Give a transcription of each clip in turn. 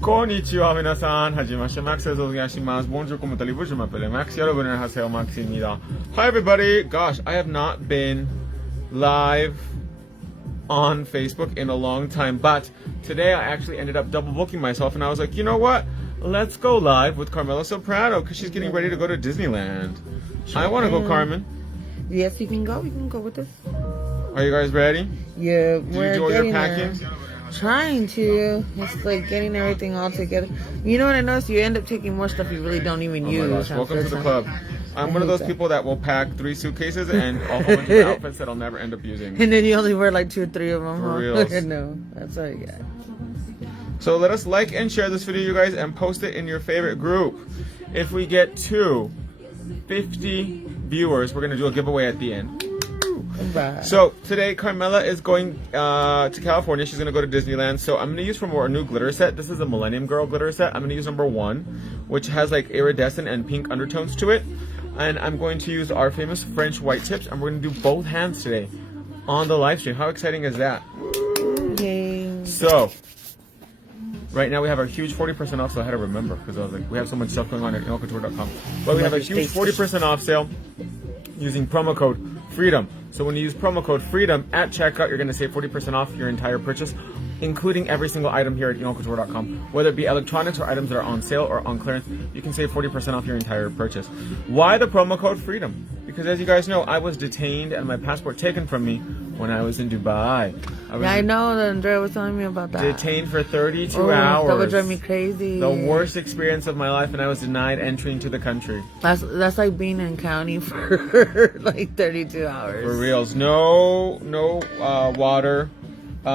Konnichiwa minasan, hajimashite Max shimasu. Bonjour, comment allez-vous? Je m'appelle Max. 여러분, 안녕하세요, Max입니다. Hi everybody. Gosh, I have not been live on Facebook in a long time, but today I actually ended up double booking myself, and I was like, you know what? Let's go live with Carmela Soprano because she's getting ready to go to Disneyland. I want to go, Carmen. Yes, you can go. You can go with us. Are you guys ready? Yeah, Do you we're enjoy your getting packing? there. Trying to. It's like getting everything all together. You know what I noticed? You end up taking more stuff you really don't even Oh use. my gosh, welcome to the club. I'm one of those people that will pack 3 suitcases and a whole bunch of outfits that I'll never end up using. And then you only wear like 2 or 3 of them. For huh? reals. No, that's all you got. So let us like and share this video, you guys, and post it in your favorite group. If we get to 50 viewers, we're going to do a giveaway at the end. Bye. So today Carmela is going to California. She's going to go to Disneyland. So I'm going to use from our new glitter set. This is a Millennium Girl glitter set. I'm going to use number 1, which has like iridescent and pink undertones to it. And I'm going to use our famous French white tips. And we're going to do both hands today on the live stream. How exciting is that? Okay. So right now we have our huge 40% off, so I had to remember because I was like, we have so much stuff going on at inocouture.com. But we have a huge 40% off sale using promo code FREEDOM. So when you use promo code FREEDOM at checkout, you're going to save 40% off your entire purchase, including every single item here at inocouture.com. Whether it be electronics or items that are on sale or on clearance, you can save 40% off your entire purchase. Why the promo code FREEDOM? Because as you guys know, I was detained and my passport taken from me when I was in Dubai. I know that Andrea was telling me about that. Detained for 32 That hours. would drive me crazy. The worst experience of my life, and I was denied entry into the country. That's like being in county for like 32 hours. For reals. No water.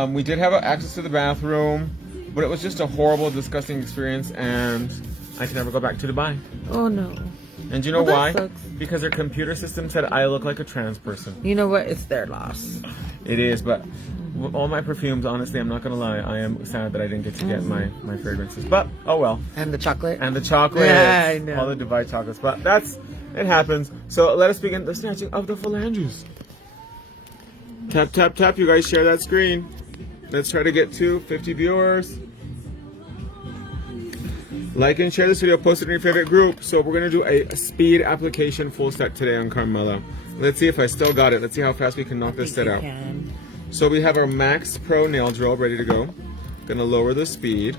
We did have access to the bathroom, but it was just a horrible, disgusting experience, and I can never go back to Dubai. Oh no. And do you know Well, why? that sucks. Because their computer system said I look like a trans person. You know what? It's their loss. It is, but with all my perfumes, honestly, I'm not gonna lie, I am sad that I didn't get to get my fragrances. But oh well. And the chocolate. And the chocolate. Yeah, I know. All the Dubai chocolates. But it happens. So let us begin the snatching of the phalanges. Tap, tap, tap. You guys share that screen. Let's try to get to 50 viewers. Like and share this video. Post it in your favorite group. So we're going to do a speed application full set today on Carmela. Let's see if I still got it. Let's see how fast we can knock this set out. So we have our Max Pro nail drill ready to go. Going to lower the speed.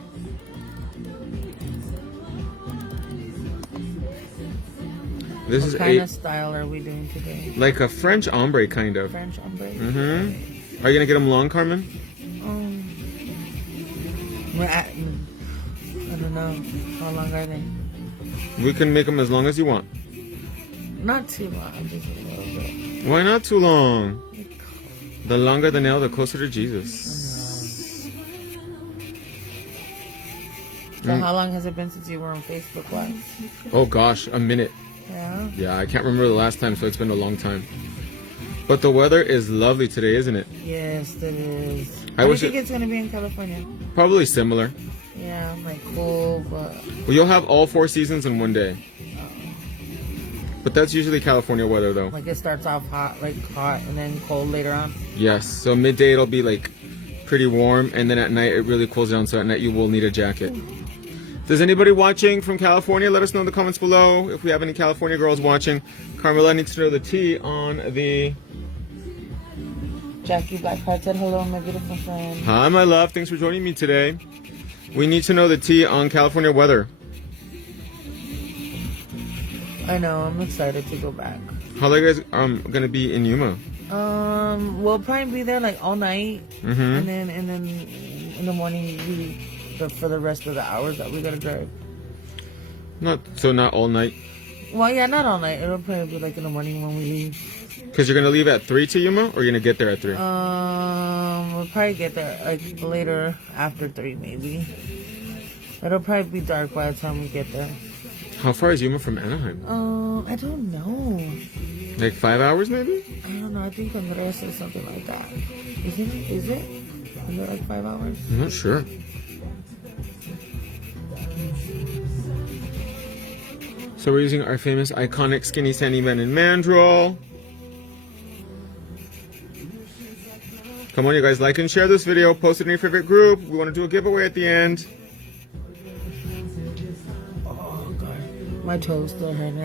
This What kind of style are we doing today? Like a French ombre, kind of. French ombre? Mm-hmm. Are you going to get them long, Carmen? I don't know. How long are they? We can make them as long as you want. Not too long, just a little bit. Why not too long? The longer the nail, the closer to Jesus. So how long has it been since you were on Facebook Live? Oh gosh, a minute. Yeah? Yeah, I can't remember the last time, so it's been a long time. But the weather is lovely today, isn't it? Yes, it is. I How do you wish think it's going to be in California? Probably similar. Yeah, like cool, but... Well, you'll have all 4 seasons in one day. But that's usually California weather, though. Like it starts off hot, and then cold later on? Yes, so midday it'll be like pretty warm, and then at night it really cools down, so at night you will need a jacket. Does anybody watching from California? Let us know in the comments below if we have any California girls watching. Carmela needs to know the tea on the... Jackie Blackheart said hello, my beautiful friend. Hi, my love. Thanks for joining me today. We need to know the tea on California weather. I know, I'm excited to go back. How long are you guys gonna be in Yuma? We'll probably be there like all night, Mm-hmm. and then in the morning for the rest of the hours that we gotta drive. Not all night. Well, yeah, not all night. It'll probably be like in the morning when we leave. Because you're gonna leave at 3 to Yuma, or you're gonna get there at 3? We'll probably get there like later after 3 maybe. It'll probably be dark by the time we get there. How far is Yuma from Anaheim? I don't know. Like 5 hours, maybe? I don't know. I think Andrea said something like that. Is it like 5 hours? I'm not sure. So we're using our famous iconic Skinny Sandy Man and Mandrel. Come on, you guys, like and share this video. Post it in your favorite group. We want to do a giveaway at the end. My toes still hurting.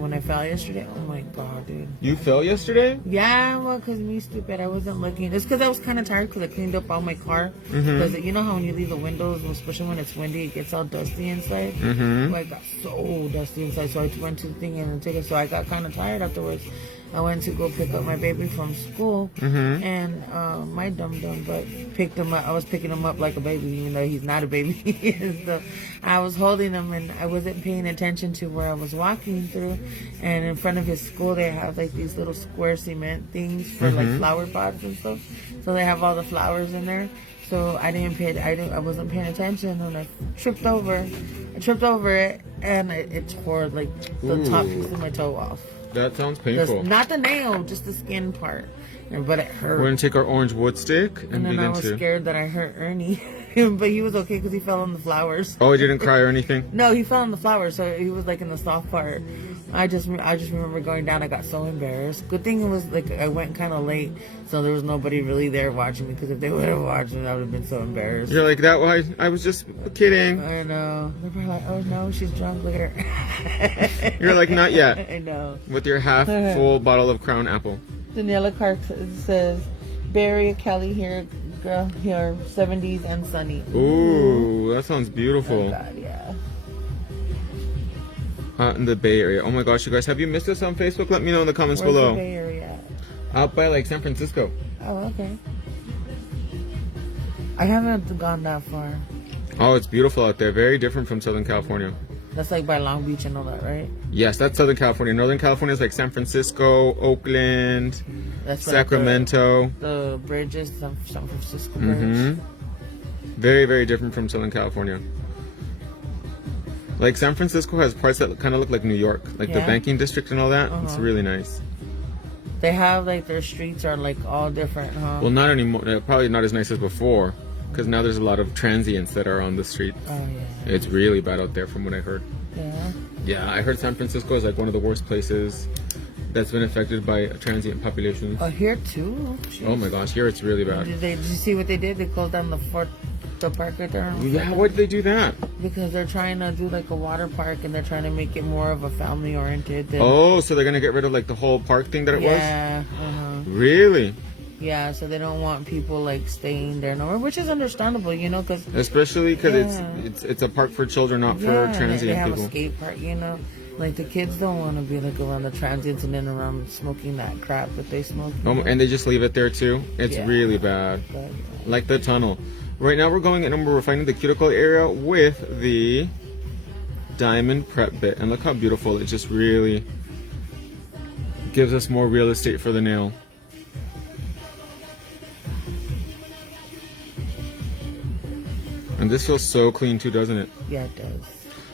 When I fell yesterday. Oh my god, dude. You fell yesterday? Yeah, well, cause me stupid. I wasn't looking. It's cause I was kind of tired because I cleaned up all my car. Cause you know how when you leave the windows, especially when it's windy, it gets all dusty inside. Well, I got so dusty inside, so I went to the thing and took it. So I got kind of tired afterwards. I went to go pick up my baby from school, and my but picked him up. I was picking him up like a baby, even though he's not a baby. So I was holding him, and I wasn't paying attention to where I was walking through. And in front of his school, they have like these little square cement things for like flower pots and stuff. So they have all the flowers in there. So I wasn't paying attention, and I tripped over it, and it tore like the top piece of my toe off. That sounds painful. Not the nail, just the skin part. But it hurt. We're gonna take our orange wood stick and then begin I was scared that I hurt Ernie, but he was okay because he fell on the flowers. Oh, he didn't cry or anything? No, he fell on the flowers, so he was like in the soft part. I just remember going down. I got so embarrassed. Good thing it was like I went kind of late, so there was nobody really there watching me. Because if they would have watched me, I would have been so embarrassed. You're like, that was I was just kidding. I know. They're probably like, oh no, she's drunk. Look at her. You're like, not yet. I know. With your half full bottle of Crown Apple. Daniela Clark says, Barry, Kelly here, girl here, 70s and sunny. Ooh, that sounds beautiful. Oh God, yeah. Out in the Bay Area. Oh my gosh, you guys, have you missed us on Facebook? Let me know in the comments Where's below. the Bay Area at? Out by like San Francisco. Oh, okay. I haven't gone that far. Oh, it's beautiful out there. Very different from Southern California. That's like by Long Beach and all that, right? Yes, that's Southern California. Northern California is like San Francisco, Oakland, That's Sacramento. Like the bridges, San Francisco bridge. Very, very different from Southern California. Like San Francisco has parts that kind of look like New York, like the banking district and all that. It's really nice. They have like their streets are like all different, huh? Well, not anymore. Probably not as nice as before, because now there's a lot of transients that are on the street. Oh yeah. It's really bad out there, from what I heard. Yeah. Yeah, I heard San Francisco is like one of the worst places that's been affected by transient populations. Oh, here too. Jeez. Oh my gosh, here it's really bad. Did you see what they did? They closed down the park right there. Yeah, why did they do that? Because they're trying to do like a water park, and they're trying to make it more of a family oriented. Oh, so they're gonna get rid of like the whole park thing that it was? Yeah. Really? Yeah, so they don't want people like staying there no more, which is understandable, you know, because especially because it's a park for children, not for transient they have people. a skate park, you know. Like the kids don't want to be like around the transients and then around smoking that crap that they smoke. And they just leave it there too. It's really bad. But, like the tunnel. Right now we're going and we're finding the cuticle area with the diamond prep bit, and look how beautiful it just really gives us more real estate for the nail. And this feels so clean too, doesn't it? yeah, it does.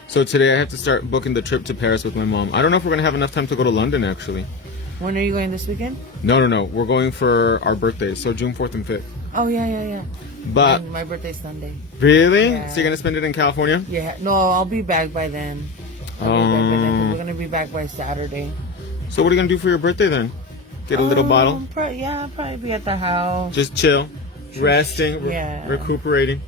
So today I have to start booking the trip to Paris with my mom. I don't know if we're going to have enough time to go to London, actually. When are you going this weekend? No. We're going for our birthdays, so June 4th and 5th. Oh, yeah. But... And my birthday's Sunday. Really? Yeah. So you're going to spend it in California? Yeah. No, I'll be back by then. We're going to be back by Saturday. So what are you going to do for your birthday then? Get a little bottle? I'll probably be at the house. Just chill, resting, recuperating.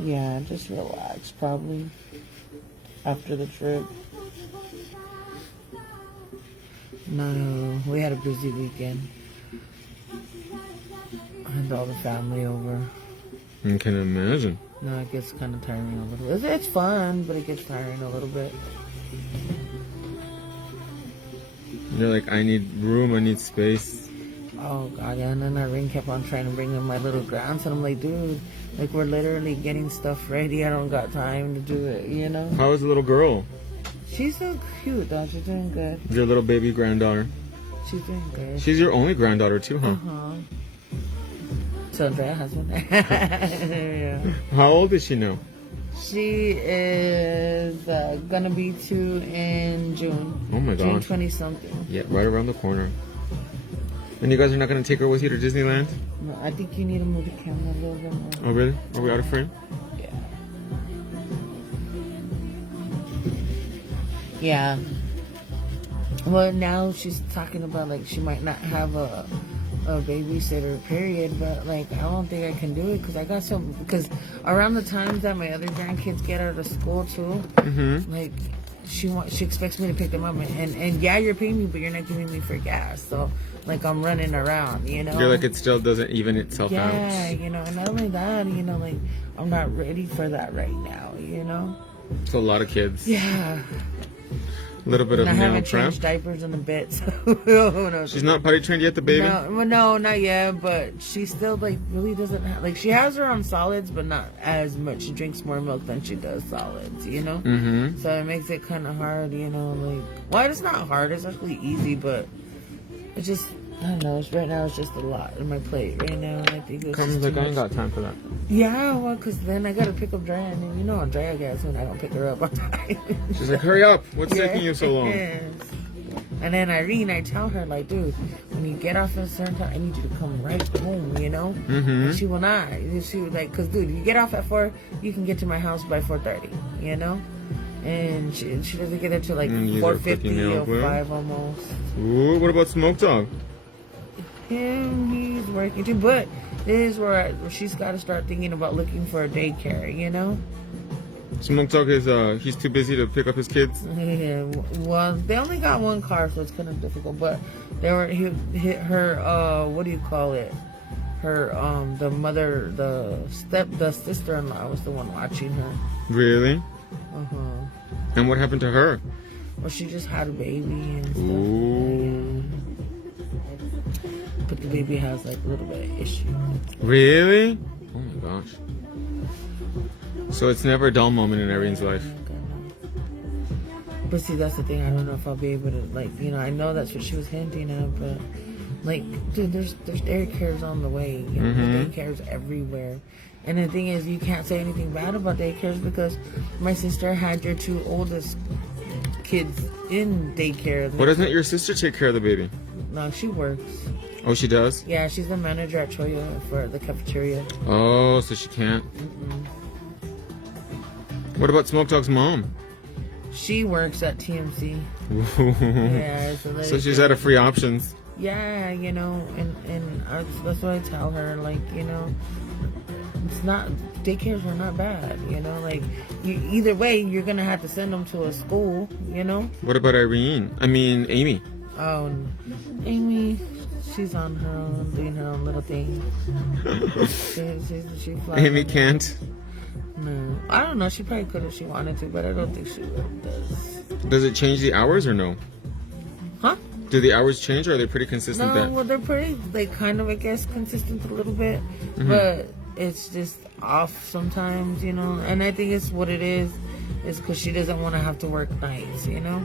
Yeah, just relax probably after the trip. No, we had a busy weekend. I had all the family over. I can imagine. No, it gets kind of tiring a little bit. It's fun, but it gets tiring a little bit. You're like, I need room, I need space. Oh god, yeah, and then Irene kept on trying to bring in my little grandson. I'm like, dude, like we're literally getting stuff ready. I don't got time to do it, you know? How is the little girl? She's so cute, though. She's doing good. Your little baby granddaughter. She's doing good. She's your only granddaughter too, huh? So Andrea has one. Yeah. How old is she now? She is gonna be 2 in June. Oh my June gosh. 20 something. Yeah, right around the corner. And you guys are not gonna take her with you to Disneyland? No, I think you need to move the camera a little bit more. Oh really? Are we out of frame? Yeah. Yeah. Well, now she's talking about like she might not have a a babysitter, period. But like, I don't think I can do it because I got some. Because around the times that my other grandkids get out of school too, like she expects me to pick them up, and yeah, you're paying me, but you're not giving me for gas. So like, I'm running around, you know. You're like, it still doesn't even itself out. Yeah, you know, and not only that, you know, like I'm not ready for that right now, you know. It's a lot of kids. Yeah. A little bit of And I meal haven't prep. changed diapers in a bit, so who knows? She's not potty trained yet, the baby? No, not yet, but she still, like, really doesn't have, like, she has her on solids, but not as much. She drinks more milk than she does solids, you know? Mm-hmm. So it makes it kind of hard, you know, like, well, it's not hard, it's actually easy, but it just, I don't know, right now it's just a lot on my plate right now, and I think it's Carmen's just like, too I ain't much. got time for that. Yeah, well, because then I gotta pick up Drea, and you know how Drea gets when I don't pick her up on time. She's like, hurry up. What's taking you so long? Yes. And then Irene, I tell her, like, dude, when you get off at a certain time, I need you to come right home, you know? Mm-hmm. And she will not. She was like, because, dude, you get off at 4, you can get to my house by 4:30, you know? And she doesn't get there till like You are cooking 4:50 now, or bro. 5 almost. Ooh, what about Smoke Dog? He's working too, but this is where she's got to start thinking about looking for a daycare, you know? Smoke Dog is, he's too busy to pick up his kids. Yeah, well, they only got one car, so it's kind of difficult. But they were her. What do you call it? Her the mother, the sister-in-law was the one watching her. Really? Uh-huh. And what happened to her? Well, she just had a baby and stuff. Ooh. But the baby has like a little bit of issue. Really? Oh my gosh. So it's never a dull moment in Irene's life. But see, that's the thing. I don't know if I'll be able to, like, you know, I know that's what she was hinting at, but like, dude, there's daycares on the way. You know, there's daycares everywhere. And the thing is, you can't say anything bad about daycares because my sister had your 2 oldest kids in daycare. Why doesn't your sister take care of the baby? No, she works. Oh, she does? Yeah, she's the manager at Choya for the cafeteria. Oh, so she can't. What about Smoke Dog's mom? She works at TMC. Yeah. Yeah, So she's out of free options. Yeah, you know, and that's what I tell her. Like, you know, it's not, daycares are not bad. You know, like, either way, you're gonna have to send them to a school. You know. What about Amy? Oh, Amy, she's on her own, doing her own little thing. she flies. Amy can't. No, I don't know. She probably could if she wanted to, but I don't think she does. Does it change the hours or no? Huh? Do the hours change or are they pretty consistent No, then? well, they're pretty, like, kind of, I guess, consistent a little bit, but it's just off sometimes, you know. And I think it's what it is because she doesn't want to have to work nights, you know.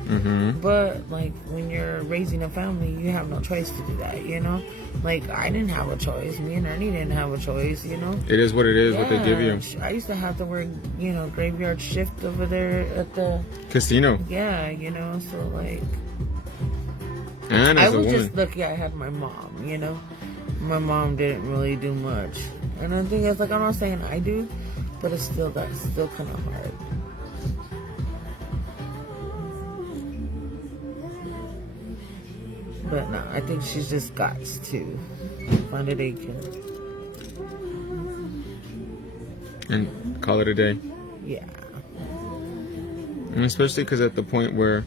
But like, when you're raising a family, you have no choice to do that, you know. Like, I didn't have a choice. Me and Ernie didn't have a choice, you know. It is what it is, what they give you. I used to have to work, you know, graveyard shift over there at the Casino. yeah, you know. So like, And I as a was woman. just lucky I had my mom, you know. My mom didn't really do much. And the thing is, like, I'm not saying I do, but that's still kind of hard. But no, I think she's just got to find a daycare. And call it a day. Yeah. And especially because at the point where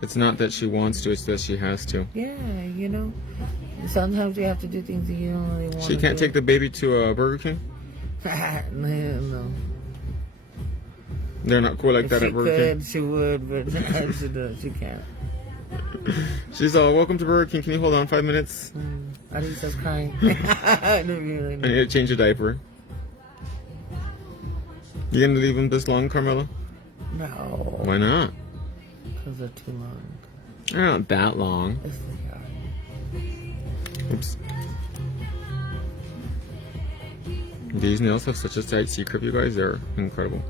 it's not that she wants to, it's that she has to. Yeah, you know. Sometimes you have to do things that you don't really want to She can't take the baby to Burger King? No. They're not cool like that If at she Burger could, she would, but she does. She can't. King. She's all, welcome to Burger King. Can you hold on 5 minutes? I think she's crying. I don't really I know. need to change a diaper. You gonna leave them this long, Carmela? No, Why not? because they're too long. They're not that long. Yes, they are. Oops. These nails have such a tight C-curve, you guys. They're incredible.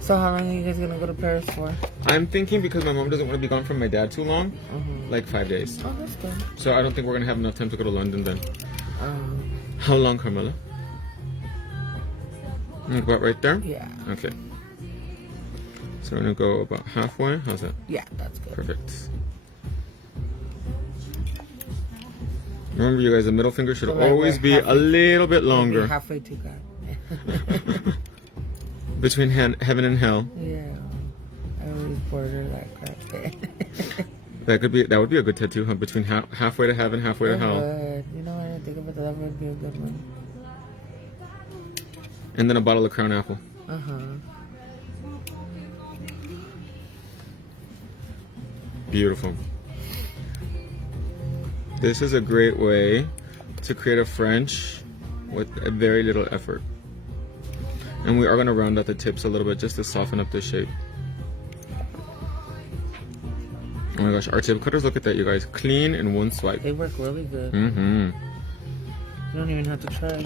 So how long are you guys gonna go to Paris for? I'm thinking because my mom doesn't want to be gone from my dad too long, like 5 days. Oh, that's good. So I don't think we're gonna have enough time to go to London then. Um, How long, Carmela? About right there? yeah. Okay. So we're gonna go about halfway. How's that? Yeah, that's good. Perfect. Remember, you guys, the middle finger should So, like, always we're be a little bit Maybe longer halfway to God. between heaven and hell. Yeah. I always border that crap. That would be a good tattoo, huh? Between halfway to heaven, halfway to hell, You know what I think about that would be a good one. and then a bottle of Crown Apple. Beautiful. This is a great way to create a French with a very little effort. And we are going to round out the tips a little bit just to soften up the shape. Oh my gosh, our tip cutters, look at that, you guys. Clean in one swipe. They work really good. Mm-hmm. You don't even have to try.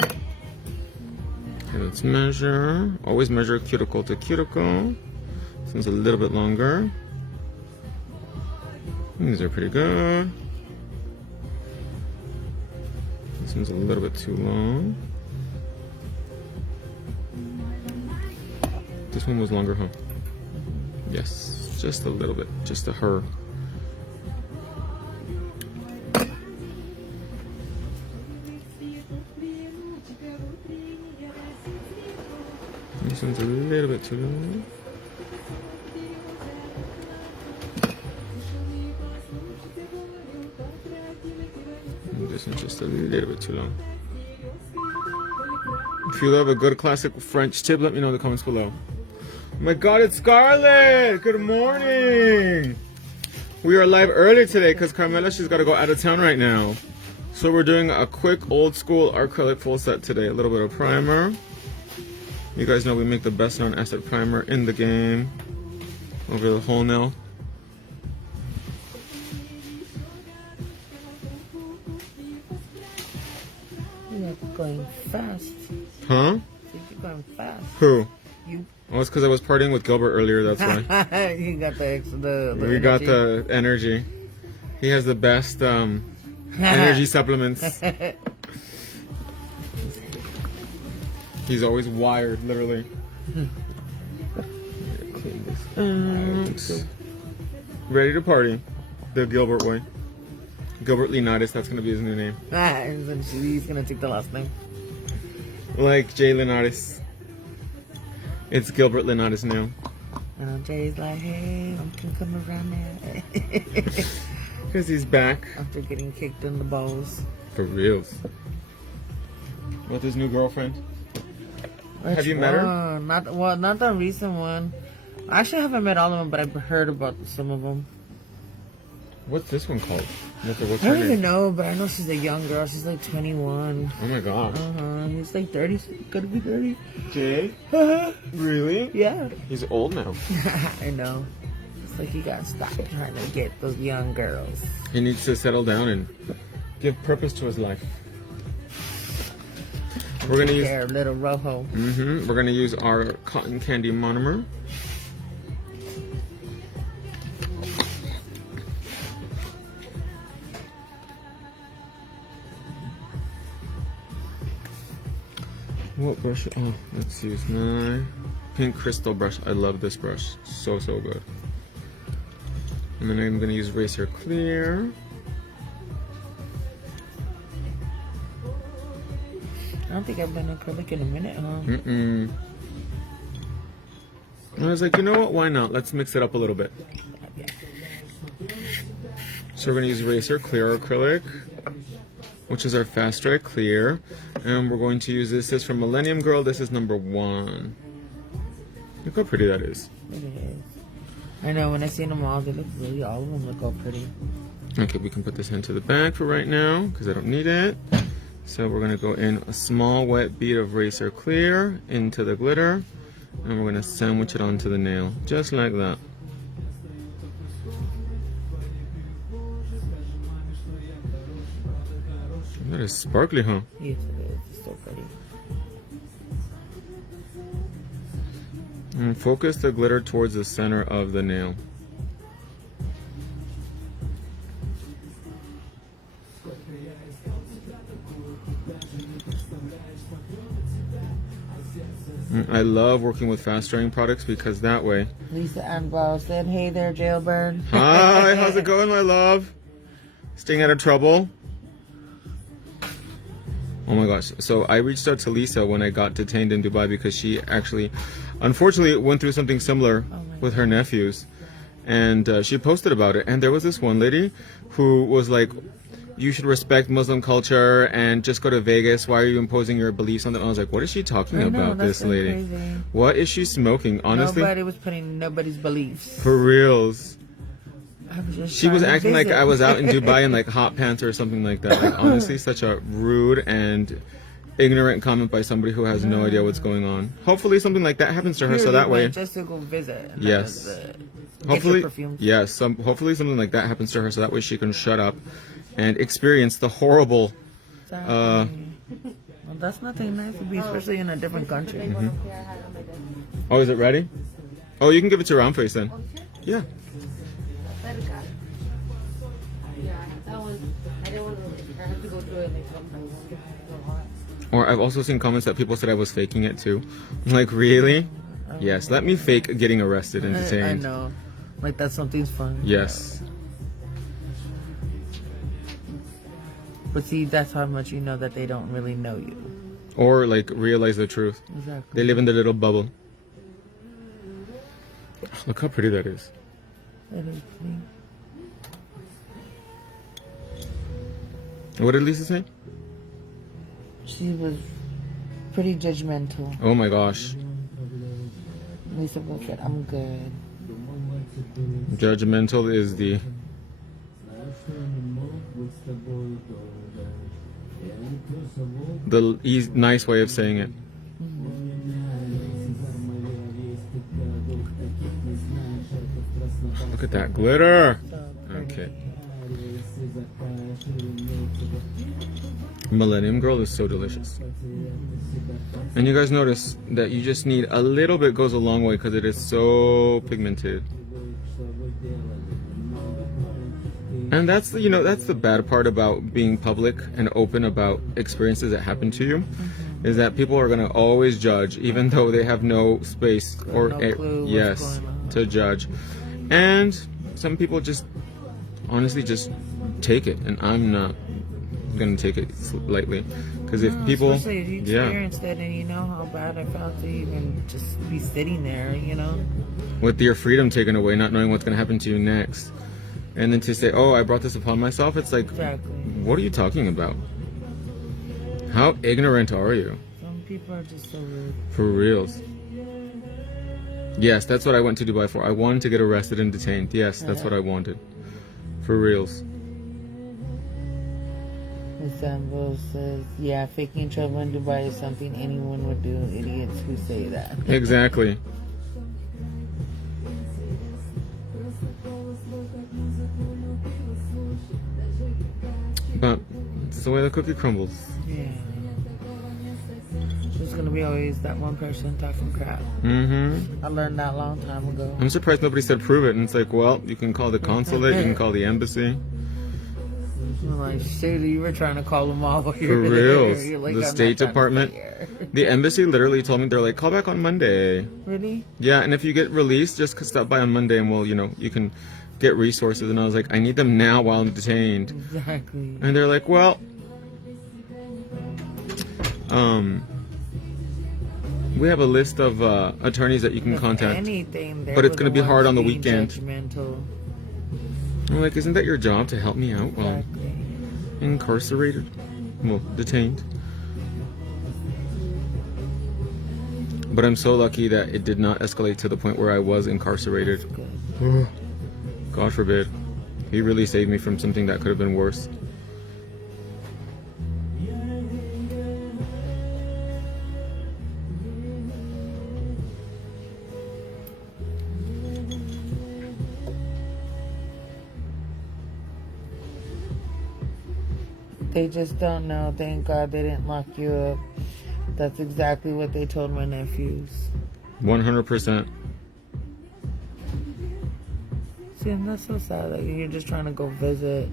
Okay, let's measure. Always measure cuticle to cuticle. This one's a little bit longer. These are pretty good. This one's a little bit too long. This one was longer, huh? Yes, just a little bit, just a her. This one's a little bit too long. And this one's just a little bit too long. If you love a good classic French tip, let me know in the comments below. Oh my God, it's Scarlett! Good morning! We are live early today because Carmela, she's got to go out of town right now. So we're doing a quick old school acrylic full set today. A little bit of primer. You guys know we make the best non-acid primer in the game. Over the whole nail. You're going fast. Huh? You're going fast. Who? You. Oh, it's because I was partying with Gilbert earlier, that's why. You got the We energy. got the energy. He has the best energy supplements. He's always wired, literally. Clean this out. Ready to party. The Gilbert way. Gilbert Leonidas, that's going to be his new name. And then he's gonna take the last name. Like Jay Leonidas. It's Gilbert Leonidas now. And Jay's like, hey, I can come around now. Because he's back. After getting kicked in the balls. For reals. With his new girlfriend. Have you met her? Not the recent one. I actually haven't met all of them, but I've heard about some of them. What's this one called? What's I her don't even name? know, but I know she's a young girl. She's like 21. Oh my God. He's like 30. Gonna be 30. Jay? Really? Yeah. He's old now. I know. It's like you gotta stop trying to get those young girls. He needs to settle down and give purpose to his life. We're gonna use Little Rojo. We're gonna use our cotton candy monomer. What brush? Oh, let's use my pink crystal brush. I love this brush. So good. And then I'm gonna use Racer Clear. I don't think I've done acrylic in a minute, huh? I was like, you know what? Why not? Let's mix it up a little bit. So we're gonna use Racer Clear acrylic, which is our fast dry clear, and we're going to use this is from Millennium Girl. This is number 1. Look how pretty that is. It is. I know, when I see them all, they look really, all of them look all pretty. Okay, we can put this into the bag for right now because I don't need it. So we're gonna go in a small wet bead of Racer Clear into the glitter, and we're gonna sandwich it onto the nail, just like that. That is sparkly, huh? Yes, it is. It's so pretty. And focus the glitter towards the center of the nail. I love working with fast drying products because that way. Lisa Anbal said, "Hey there, Jailbird." Hi, how's it going, my love? Staying out of trouble? Oh my gosh. So I reached out to Lisa when I got detained in Dubai because she actually, unfortunately, went through something similar with her nephews. And she posted about it. And there was this one lady who was like, you should respect Muslim culture and just go to Vegas. Why are you imposing your beliefs on them? I was like, what is she talking about, this lady? Crazy. What is she smoking? Honestly, Nobody was putting nobody's beliefs. for reals. She was trying to acting like visit. I was out in Dubai in like hot pants or something like that. Like, honestly, such a rude and ignorant comment by somebody who has no idea what's going on. Hopefully something like that happens to her, so that way. Just to go visit. And Yes. that was it. Get Hopefully, your perfumes. yes. Hopefully something like that happens to her, so that way she can shut up and experience the horrible. Exactly. Well, that's nothing nice to be, especially in a different country. Oh, is it ready? Oh, you can give it to round face then. Yeah. Or I've also seen comments that people said I was faking it too. I'm like, really? Yes, let me fake getting arrested and I detained. know. Like that something's fun. Yes. But see, that's how much you know that they don't really know you. Or like realize the truth. Exactly. They live in their little bubble. Look how pretty that is. That is pretty. What did Lisa say? She was pretty judgmental. Oh my gosh. Lisa both said, "I'm good." Judgmental is the nice way of saying it. Look at that glitter. Okay. Millennium Girl is so delicious. And you guys notice that you just need a little bit, goes a long way because it is so pigmented. And that's the, that's the bad part about being public and open about experiences that happen to you, is that people are going to always judge, even though they have no space or No clue what's yes, going on. to judge. And some people just honestly just take it, and I'm not going to take it lightly, because if people, especially if you experienced it and you know how bad I felt to even just be sitting there, with your freedom taken away, not knowing what's going to happen to you next. And then to say, oh, I brought this upon myself, it's like, Exactly. what are you talking about? How ignorant are you? Some people are just so rude. For reals. Yes, that's what I went to Dubai for. I wanted to get arrested and detained. Yes, that's what I wanted. For reals. Miss Ambrose says, "Yeah, faking trouble in Dubai is something anyone would do. Idiots who say that." Exactly. But it's the way the cookie crumbles. Yeah. There's gonna be always that one person talking crap. Mm-hmm. I learned that a long time ago. I'm surprised nobody said prove it. And it's like, well, you can call the consulate, you can call the embassy. I'm like, shit, you were trying to call them all while you For were there. reals. You're like, The "I'm not State trying to Department. stay here." The embassy literally told me, they're like, call back on Monday. Really? Yeah, and if you get released, just stop by on Monday and we'll, you can get resources. And I was like, I need them now while I'm detained. Exactly. And they're like, well, we have a list of attorneys that you can If contact. anything, But it's gonna be hard on the being weekend. Judgmental. I'm like, isn't that your job to help me out while Exactly. incarcerated? Well, detained. But I'm so lucky that it did not escalate to the point where I was incarcerated. Good. God forbid. He really saved me from something that could have been worse. They just don't know. Thank God they didn't lock you up. That's exactly what they told my nephews. 100%. See, and that's so sad. Like, you're just trying to go visit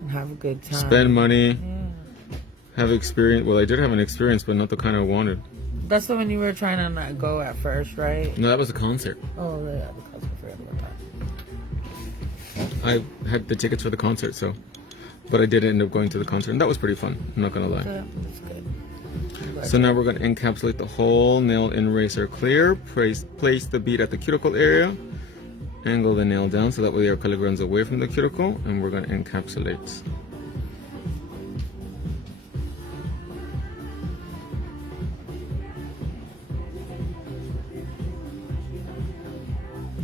and have a good time. Spend money, Yeah, have experience. Well, I did have an experience, but not the kind I wanted. That's the one you were trying to not go at first, right? No, that was a concert. Oh, yeah, because I forgot about that. I had the tickets for the concert, so. But I did end up going to the concert, and that was pretty fun. I'm not gonna lie. Yeah, that's good. So now we're gonna encapsulate the whole nail in Eraser Clear. Place the bead at the cuticle area. Angle the nail down so that way the acrylic runs away from the cuticle, and we're gonna encapsulate.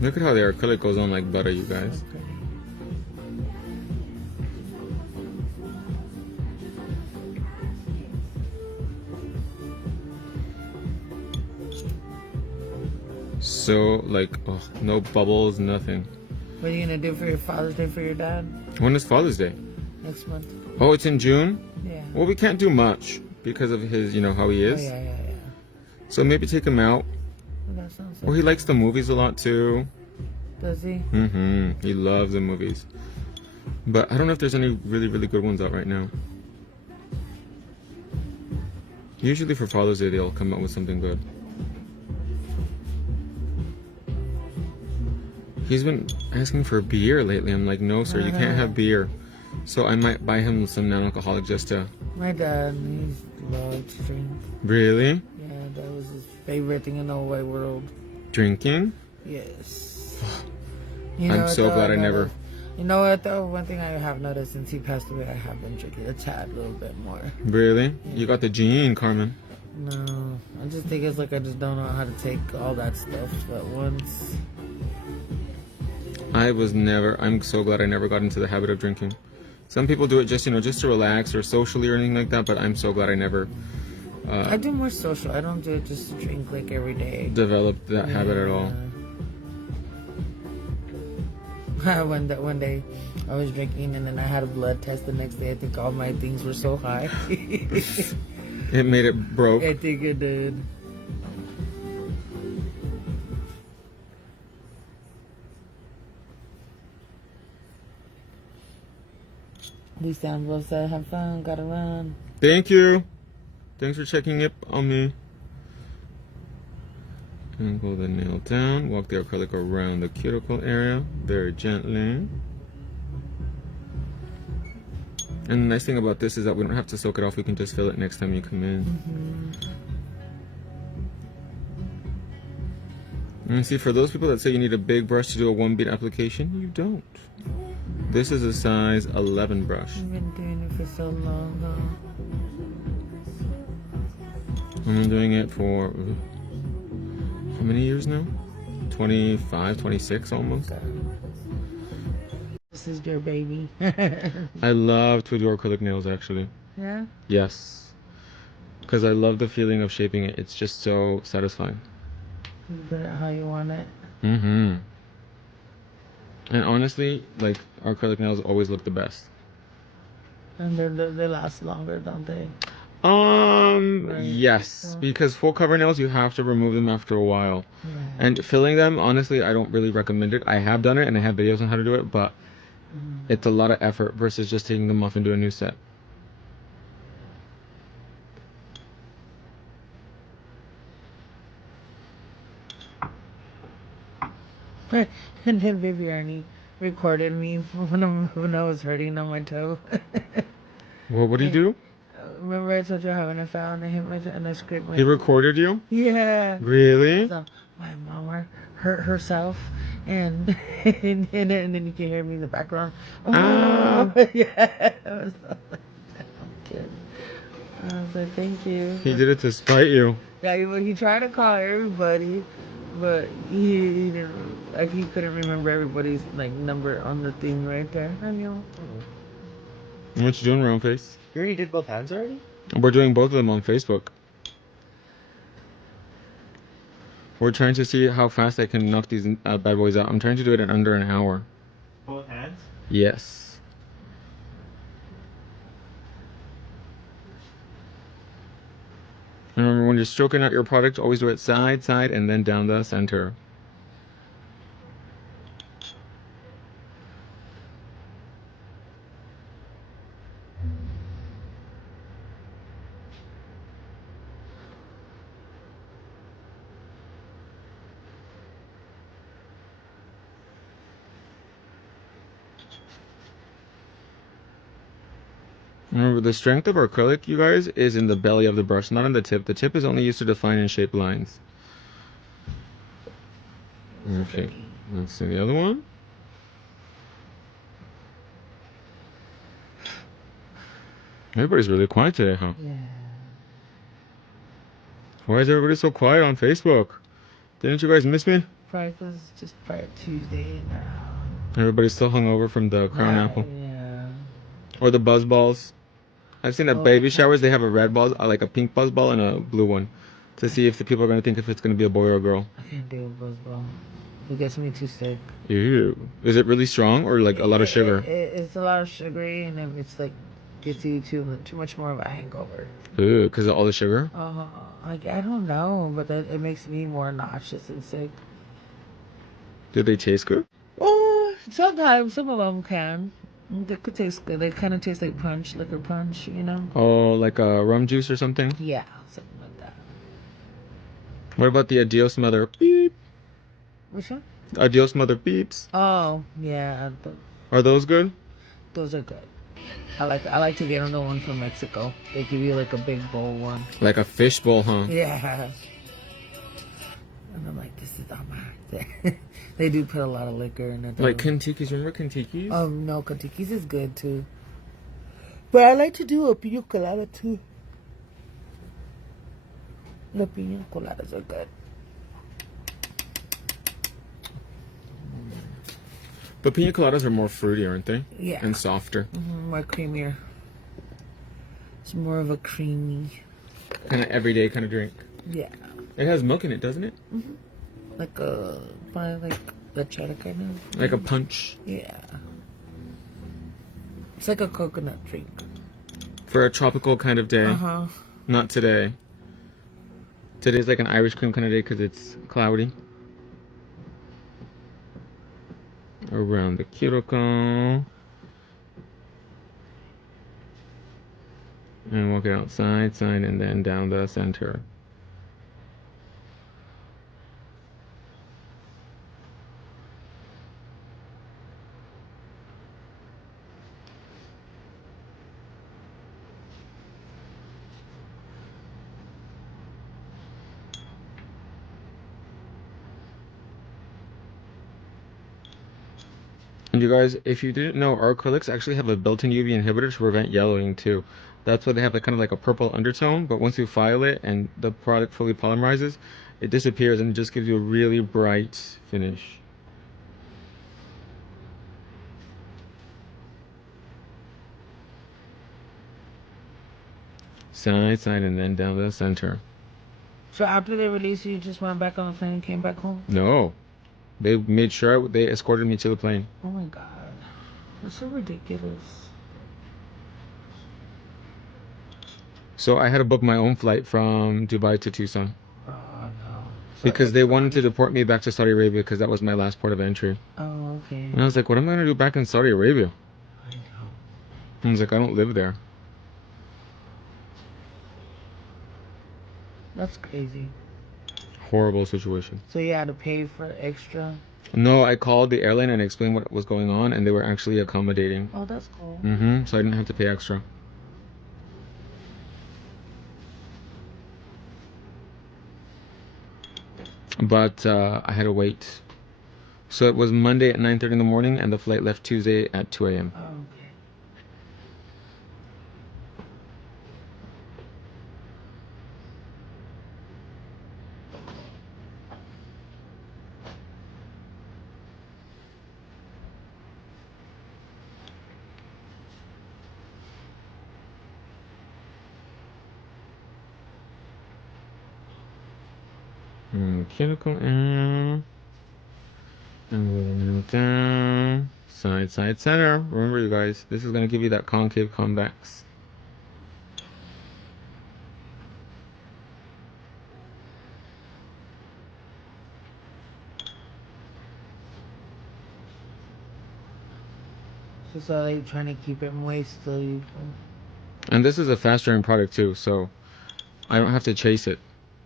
Look at how the acrylic goes on like butter, you guys. Okay. So like, oh, no bubbles, nothing. What are you gonna do for your Father's Day for your dad When is Father's Day? next month? Oh, it's in June? Yeah. Well, we can't do much because of his, you know, how he Oh, is. yeah. So maybe take him out. Well, that sounds Well, he likes the movies a lot too. Does he? He loves the movies. But I don't know if there's any really, really good ones out right now. Usually for Father's Day, they'll come out with something good. He's been asking for beer lately. I'm like, no, sir, you can't have beer. So I might buy him some non-alcoholic just to... My dad, he loves to drink. Really? Yeah, that was his favorite thing in the whole wide world. Drinking? Yes. I'm so glad I never... You know what, though? One thing I have noticed since he passed away, I have been drinking a tad, a little bit more. Really? You got the gene, Carmen. No, I just think it's like I just don't know how to take all that stuff at once. I'm so glad I never got into the habit of drinking. Some people do it just, you know, just to relax or socially or anything like that, but I'm so glad I never I do more social. I don't do it just to drink like every day. developed that habit at all. One day I was drinking and then I had a blood test the next day. I think all my things were so high. It made it broke. I think it did. These Ambrose said, have fun, gotta run. Thank you. Thanks for checking up on me. Angle the nail down. Walk the acrylic around the cuticle area very gently. And the nice thing about this is that we don't have to soak it off. We can just fill it next time you come in. And see, for those people that say you need a big brush to do a one bead application, you don't. This is a size 11 brush. I've been doing it for so long, though. I've been doing it for how many years now? 25, 26 almost. This is your baby. I love to do acrylic nails actually. Yeah? Yes. Because I love the feeling of shaping it. It's just so satisfying. You put it how you want it. And honestly, like, acrylic nails always look the best. And they last longer, don't they? Right. Yes, because full cover nails, you have to remove them after a while. Yeah. And filling them, honestly, I don't really recommend it. I have done it and I have videos on how to do it, but it's a lot of effort versus just taking them off and doing a new set. And then Viviani recorded me when I was hurting on my toe. Well, what do you do? Remember I told you how when I fell and I hit my and I scraped my... He recorded you? Yeah. Really? So my mom hurt herself and and then you can hear me in the background. Ah. Yeah. I was like, kid. I was like, thank you. He did it to spite you. Yeah, he tried to call everybody, but he didn't, like, he couldn't remember everybody's like number on the thing right there. I know. What you doing, round face? You already did both hands already? We're doing both of them on Facebook. We're trying to see how fast I can knock these bad boys out. I'm trying to do it in under an hour. Both hands? Yes. And remember, when you're stroking out your product, always do it side, side, and then down the center. Remember, the strength of acrylic, you guys, is in the belly of the brush, not on the tip. The tip is only used to define and shape lines. Okay, let's see the other one. Everybody's really quiet today, huh? Yeah. Why is everybody so quiet on Facebook? Didn't you guys miss me? Probably because it's just prior Tuesday now. Everybody's still hungover from the crown apple. Yeah. Or the buzz balls. I've seen at Oh, baby showers, they have a red ball, like a pink buzz ball and a blue one. To see if the people are going to think if it's going to be a boy or a girl. I can't do a buzzball. It gets me too sick. Ew. Is it really strong or like a lot of sugar? It's a lot of sugary, and then it's like gets you too much more of a hangover. Ew, because of all the sugar? Like I don't know, but it makes me more nauseous and sick. Do they taste good? Oh, sometimes some of them can. They could taste good. They kind of taste like punch, liquor punch, you know? Oh, like a rum juice or something? Yeah, something like that. What about the Adios Mother beep? Which one? Adios Mother beeps. Oh, yeah, Are those good? those are good. I like to get on the one from Mexico. They give you like a big bowl one. Like a fishbowl, huh? Yeah. And I'm like, this is not mine. They do put a lot of liquor in it. Like Kentucky's. Remember Kentucky's? No, Kentucky's is good too. But I like to do a pina colada too. The pina coladas are good. But pina coladas are more fruity, aren't they? Yeah. And softer. More creamier. It's more of a creamy. Kind of everyday kind of drink. Yeah. It has milk in it, doesn't it? Probably like the cheddar kind of. Like a punch. Yeah. It's like a coconut drink. For a tropical kind of day. Not today. Today's like an Irish cream kind of day because it's cloudy. Around the cuticle. And walk it outside, side, and then down the center. And you guys, if you didn't know, our acrylics actually have a built-in UV inhibitor to prevent yellowing too. That's why they have like kind of like a purple undertone, but once you file it and the product fully polymerizes, it disappears and it just gives you a really bright finish. Side, side, and then down the center. So after they released you, just went back on the plane and came back home? No. They made sure they escorted me to the plane. Oh my god. That's so ridiculous. So I had to book my own flight from Dubai to Tucson. Oh no. Because they wanted to deport me back to Saudi Arabia because that was my last port of entry. Oh, okay. And I was like, what am I going to do back in Saudi Arabia? I know. I was like, I don't live there. That's crazy. Horrible situation. So you had to pay for extra? No, I called the airline and explained what was going on, and they were actually accommodating. Oh, that's cool. So I didn't have to pay extra. But I had to wait. So it was Monday at 9:30 in the morning, and the flight left Tuesday at 2 a.m. Oh, okay. Cuticle in. And down. Side, side, center. Remember, you guys, this is going to give you that concave convex. So they trying to keep it moist so you And this is a fast drying product too, so I don't have to chase it.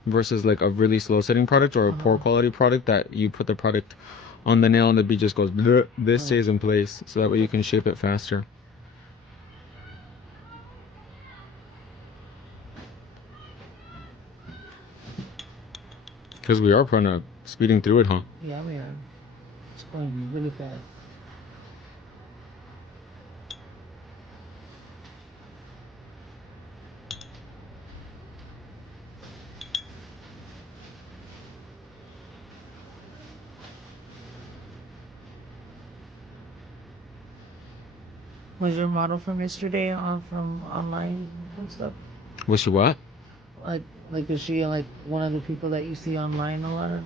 Versus like a really slow setting product or a poor quality product that you put the product on the nail and the bead just goes bleh. This stays in place, so that way you can shape it faster. Because we are kind of speeding through it, huh? Yeah, we are. It's going really fast. Was your model from yesterday on from online and stuff? Was she what? Like is she like one of the people that you see online a lot or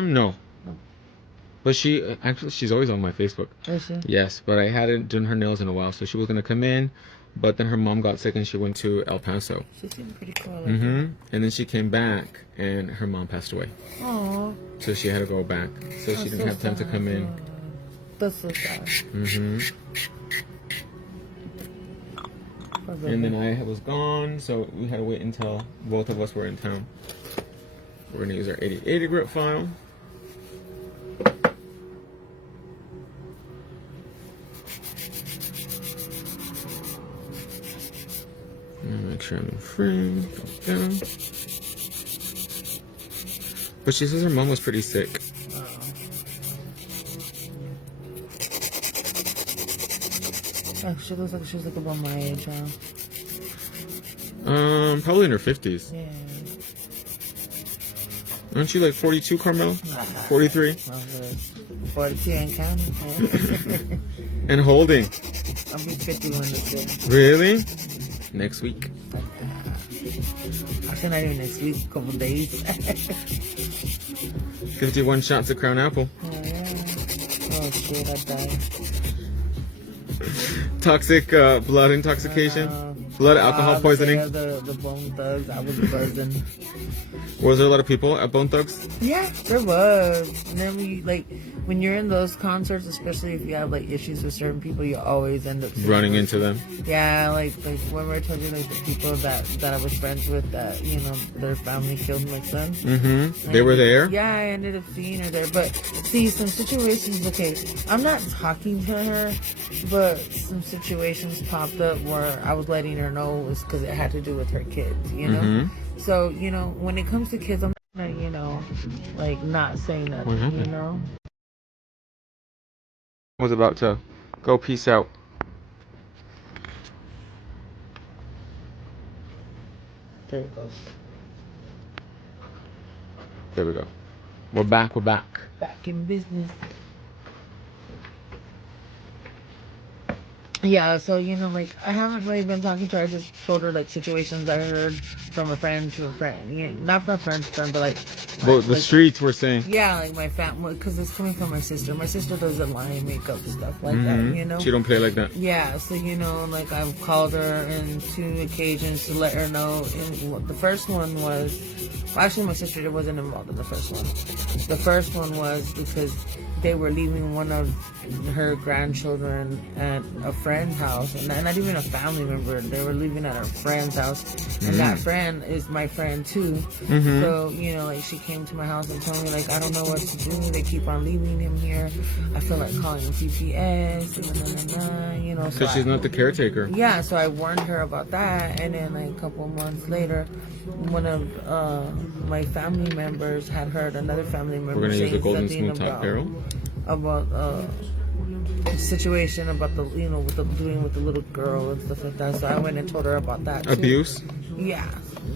no? No. But she's always on my Facebook. Is she? Yes, but I hadn't done her nails in a while, so she was gonna come in, but then her mom got sick and she went to El Paso. She seemed pretty cool. Like And then she came back and her mom passed away, Oh, so she had to go back. So she didn't have time to come in. that's so sad. And then I was gone, so we had to wait until both of us were in town. We're gonna use our 8080 grit file. Make sure I'm in frame. Go down. But she says her mom was pretty sick. Oh, she looks like she's like about my age, huh? Probably in her 50s. Yeah. Aren't you like 42, Carmel? 43? 42 and counting. And holding. I'll be 51 this year. Really? Next week. I think not even next week, a couple days. 51 shots of Crown Apple. Oh, yeah. Oh, shit, I died. Toxic blood intoxication. Blood alcohol poisoning. The Bone Thugs. I was buzzing. Was there a lot of people at Bone Thugs? Yeah, there was. And then when you're in those concerts, especially if you have like issues with certain people, you always end up Running into them. Yeah, like when we told you like the people that I was friends with that their family killed my son. They were there? Yeah, I ended up seeing her there. But see, some situations. Okay, I'm not talking to her, but some situations popped up where I was letting her know it was because it had to do with her kids. So when it comes to kids, I'm not gonna, like not saying that. What happened? Was about to go peace out. There it goes. There we go. We're back. Back in business. Yeah, so like I haven't really been talking to her. I just told her like situations I heard from a friend to a friend. Not from a friend to a friend, but like. Well, the streets were saying. Yeah, like my family, because it's coming from my sister. My sister doesn't lie and makeup and stuff like that. She don't play like that. Yeah, so like I've called her on 2 occasions to let her know. And the first one was, well, actually my sister wasn't involved in the first one. The first one was because they were leaving one of her grandchildren at a friend's house, and not even a family member. They were leaving at a friend's house, and that friend is my friend too. So like she came to my house and told me like I don't know what to do. They keep on leaving him here. I feel like calling CPS. Because she's not the caretaker. Yeah, so I warned her about that, and then like a couple months later, one of my family members had heard another family member We're gonna use the saying golden something smooth top barrel. about a situation about the with the doing with the little girl and stuff like that. So I went and told her about that too. Abuse. Yeah,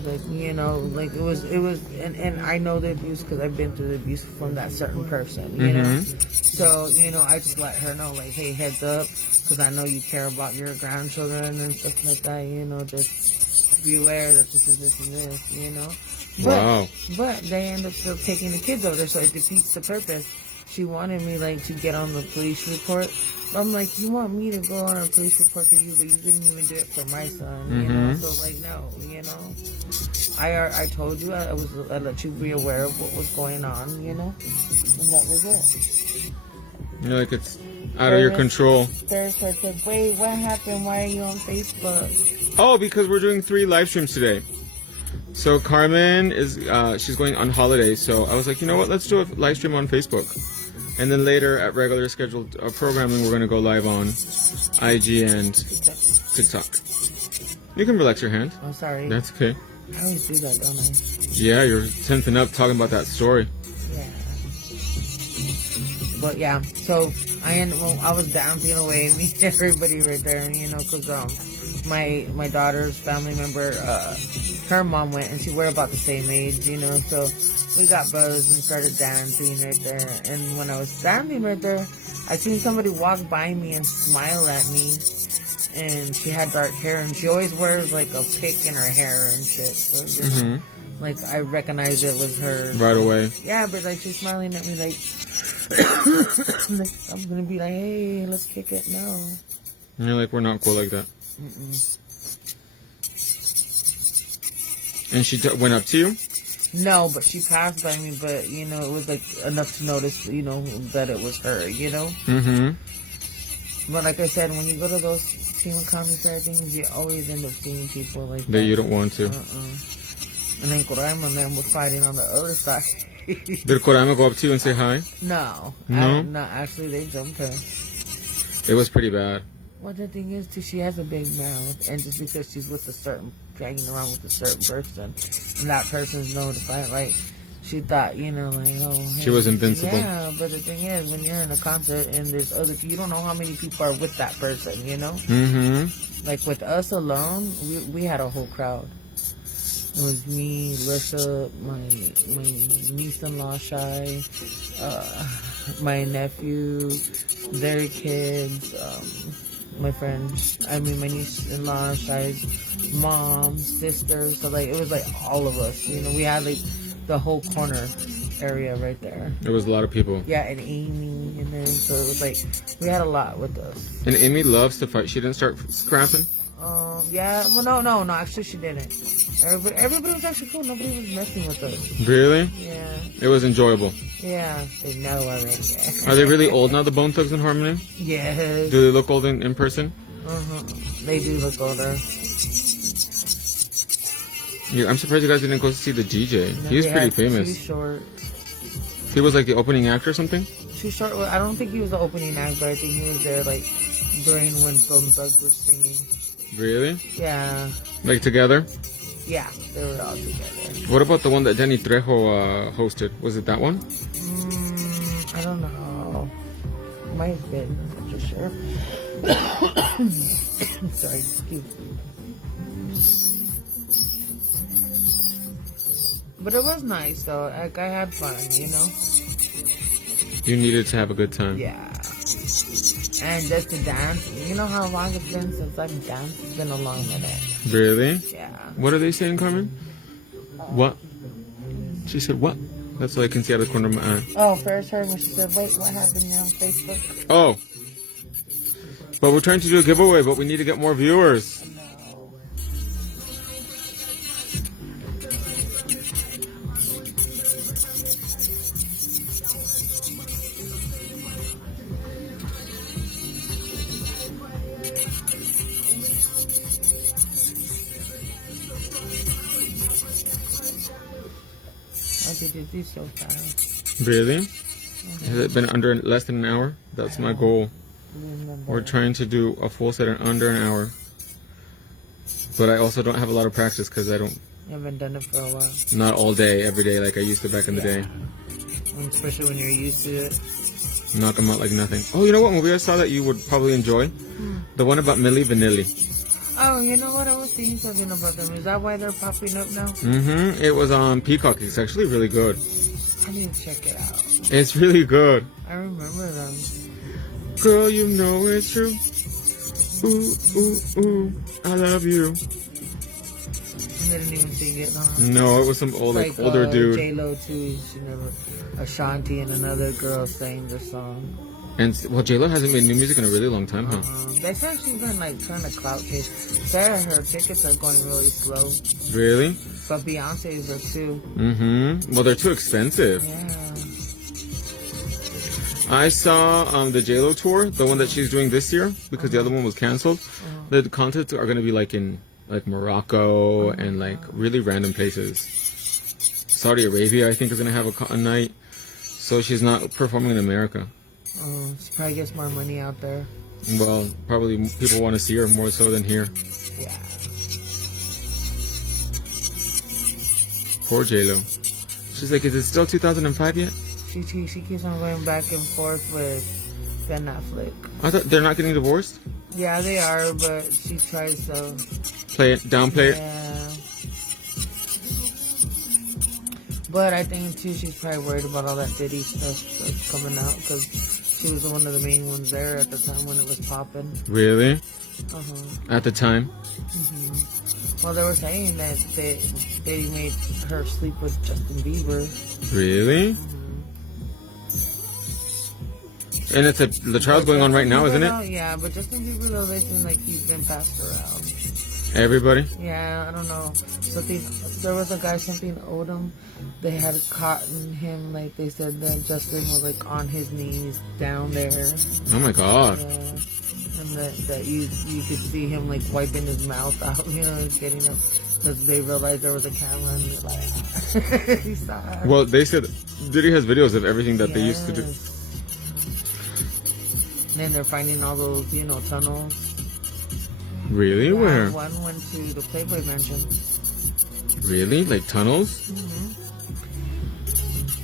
like like it was, and I know the abuse because I've been through the abuse from that certain person. So I just let her know like, hey, heads up, because I know you care about your grandchildren and stuff like that. Just be aware that this is this and this. Wow. But they end up still taking the kids over there, so it defeats the purpose. She wanted me like to get on the police report. I'm like, you want me to go on a police report for you, but you didn't even do it for my son, So like, no, I told you I let you be aware of what was going on, and that was it. You're like, it's out of your control. There's like, wait, what happened? Why are you on Facebook? Oh, because we're doing 3 live streams today. So Carmen is she's going on holiday, so I was like, you know what, let's do a live stream on Facebook. And then later at regular scheduled programming, we're going to go live on IG and TikTok. You can relax your hand. I'm sorry. That's okay. I always do that, don't I? Yeah, you're tensing up talking about that story. Yeah. But yeah, so I was dancing away, me and everybody right there, you know, because my daughter's family member, her mom went, and we're about the same age, you know, so we got buzzed and started dancing right there. And when I was standing right there, I seen somebody walk by me and smile at me, and she had dark hair, and she always wears like a pick in her hair and shit. So just, like I recognized it was her Right away. Yeah, but like she's smiling at me like, like I'm gonna be like, hey, let's kick it now. And you're like, we're not cool like that. And she went up to you? No, but she passed by me, but you know, it was like enough to notice, you know, that it was her, you know? But like I said, when you go to those team comedy fair things, you always end up seeing people like That you don't want to. And then Coraima, man, was fighting on the other side. Did Koraima go up to you and say hi? No. No? No, actually, they jumped her. It was pretty bad. Well, the thing is, too, she has a big mouth, and just because she's with hanging around with a certain person, and that person's known to fight, like, she thought, you know, like, oh, hey, She was invincible. Yeah, but the thing is, when you're in a concert and there's other people, you don't know how many people are with that person, you know? Like, with us alone, we had a whole crowd. It was me, Larissa, my niece-in-law, Shy, my nephew, their kids, my niece-in-law, Shy's mom, sister. So, like, it was, like, all of us. You know, we had, like, the whole corner area right there. There was a lot of people. Yeah, and Amy, and then, so it was, like, we had a lot with us. And Amy loves to fight. She didn't start scrapping? Yeah, well, no, actually, she didn't. Everybody was actually cool. Nobody was messing with us. Really? Yeah. It was enjoyable. Yeah, they know already. Are they really old now, the Bone Thugs and Harmony? Yes. Do they look old in person? They do look older. Yeah, I'm surprised you guys didn't go see the DJ. No, He was they pretty had famous. Too short. He was like the opening act or something? Too short. Well, I don't think he was the opening act, but I think he was there like during when Bone Thugs was singing. Really? Yeah. Like together? Yeah, they were all together. What about the one that Danny Trejo hosted? Was it that one? I don't know. Might have been. I'm not too sure. Sorry, excuse me. But it was nice though. Like I had fun, you know. You needed to have a good time. Yeah. And just to dance. You know how long it's been since I've danced? It's been a long minute. Really? Yeah. What are they saying, Carmen? What? She said what? That's all I can see out of the corner of my eye. Oh, Ferris heard when she said, wait, what happened on Facebook? Oh. But we're trying to do a giveaway, but we need to get more viewers. How did you do so fast? Really? Has it been under less than an hour? That's my goal. We're trying to do a full set in under an hour. But I also don't have a lot of practice because I don't... You haven't done it for a while. Not all day, every day like I used to back in the day. Especially when you're used to it. Knock them out like nothing. Oh, you know what movie I saw that you would probably enjoy? The one about Milli Vanilli. Oh, you know what? I was seeing something about them. Is that why they're popping up now? It was on Peacock. It's actually really good. I need to check it out. It's really good. I remember them. Girl, you know it's true. Ooh, ooh, ooh, I love you. I didn't even sing it, huh? No, it was some old, like older dude. J-Lo too. She never... Ashanti and another girl sang the song. And, well, J-Lo hasn't made new music in a really long time, huh? They said she's been, like, trying to clout chase. Sarah, her tickets are going really slow. Really? But Beyonce's are too. Well, they're too expensive. Yeah. I saw the J-Lo tour, the one that she's doing this year, because the other one was canceled. The concerts are going to be, like, in, like, Morocco and, like, really random places. Saudi Arabia, I think, is going to have a night. So she's not performing in America. She probably gets more money out there. Well, probably people want to see her more so than here. Yeah. Poor J-Lo. She's like, is it still 2005 yet? She keeps on going back and forth with Ben Affleck. I thought they're not getting divorced. Yeah, they are, but she tries to Downplay it. Yeah. But I think too, she's probably worried about all that Diddy stuff that's coming out because she was one of the main ones there at the time when it was popping. Really? Uh-huh. At the time? Well, they were saying that they made her sleep with Justin Bieber. Really? And the trial's going on right now, isn't it? Yeah, but Justin Bieber, though, they seem like he's been passed around. Everybody? Yeah, I don't know. There was a guy, something Odom. They had caught him, like they said that Justin was like on his knees down there. Oh my God. Yeah. And that you could see him like wiping his mouth out, getting up. Because they realized there was a camera and they're like, he saw it. Well, they said Diddy has videos of everything that they used to do. And then they're finding all those, tunnels. Really? Yeah, Where? one went to the Playboy Mansion. Really? Like tunnels?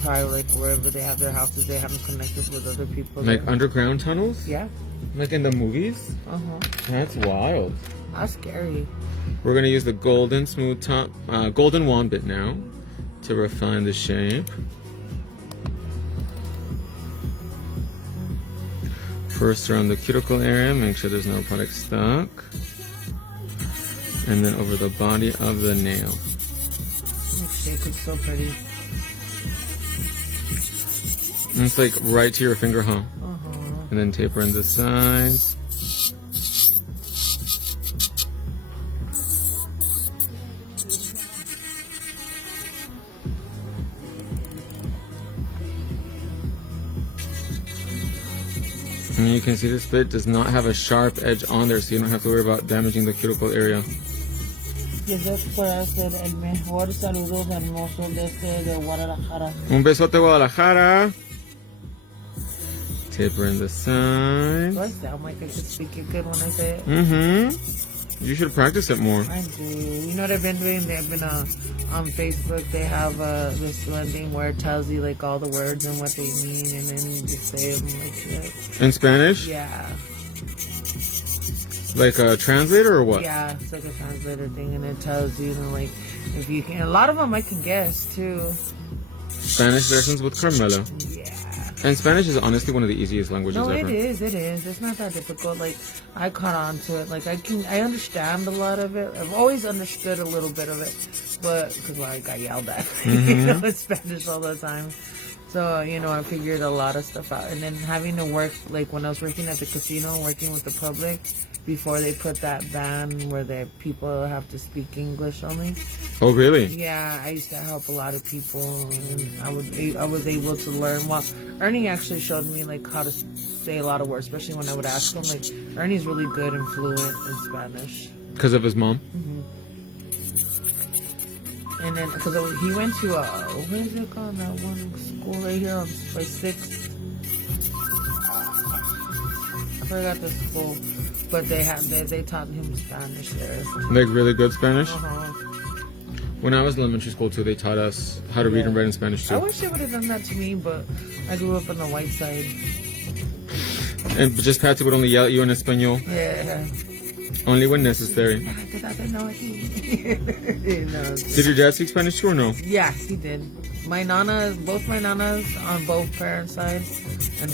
Probably like wherever they have their houses, they have them connected with other people. Like there. underground tunnels? Yeah. Like in the movies? That's wild. That's scary. We're gonna use the golden smooth top, golden wand bit now to refine the shape. First around the cuticle area, make sure there's no product stuck. And then over the body of the nail. The shape looks so pretty. And it's like right to your finger, huh? And then taper in the sides. And you can see this bit does not have a sharp edge on there, so you don't have to worry about damaging the cuticle area. El mejor saludo hermoso de Guadalajara. Un besote, Guadalajara. Taper in the sides. Do I sound like I could speak it good when I say it? You should practice it more. I do. You know what I've been doing? They've been on Facebook. They have this one thing where it tells you like all the words and what they mean, and then you just say them like shit. In Spanish? Yeah. Like a translator or what? Yeah, it's like a translator thing, and it tells you, like, if you can. A lot of them I can guess too. Spanish lessons with Carmela. Yeah. And Spanish is honestly one of the easiest languages No, ever. it is. It's not that difficult. Like, I caught on to it. Like, I understand a lot of it. I've always understood a little bit of it, but because I got yelled at, in Spanish all the time. So, I figured a lot of stuff out. And then having to work, like when I was working at the casino, working with the public, before they put that ban where the people have to speak English only. Oh, really? Yeah, I used to help a lot of people, and I was able to learn. Well, Ernie actually showed me like how to say a lot of words, especially when I would ask him. Like, Ernie's really good and fluent in Spanish. Because of his mom? And then, because he went to what is it called? That one school right here on by 6th. I forgot the school, but they taught him Spanish there. Like really good Spanish? Uh-huh. When I was in elementary school too, they taught us how to read and write in Spanish I too. wish they would have done that to me, but I grew up on the white side. And just Patsy would only yell at you in Espanol, Yeah. only when necessary. Because I didn't know it. Did your dad speak Spanish too or no? Yes, he did. Both my nanas on both parents' sides, and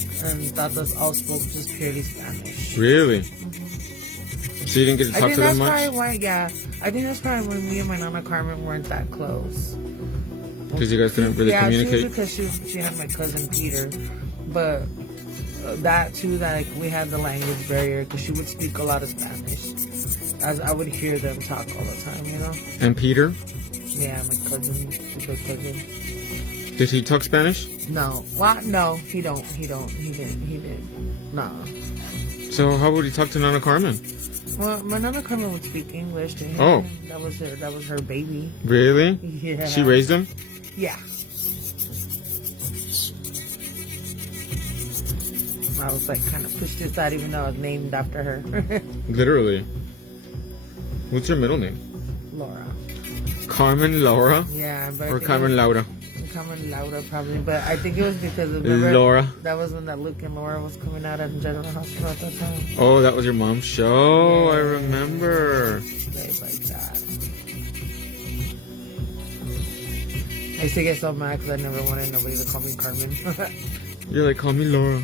tatas all spoke just purely Spanish. Really? So you didn't get to talk to them much? I think that's probably when me and my nana Carmen weren't that close. Because you guys couldn't really communicate? Yeah, because she had my cousin Peter, but that too, that like, we had the language barrier because she would speak a lot of Spanish. As I would hear them talk all the time, And Peter? Yeah, my cousin, super cousin. Did he talk Spanish? No. What? No, he don't. He didn't. No. So how would he talk to Nana Carmen? Well, my Nana Carmen would speak English to him. Oh. That was her baby. Really? Yeah. She raised him? Yeah. I was like kind of pushed aside even though I was named after her. Literally. What's your middle name? Laura. Carmen Laura Yeah, but I or think Carmen Laura? Carmen Laura probably, but I think it was because of remember, Laura. That was when that Luke and Laura was coming out of General Hospital at that time. Oh, that was your mom's show. I Yeah. remember. Things like that. I used to get so mad because I never wanted nobody to call me Carmen. You're like, call me Laura.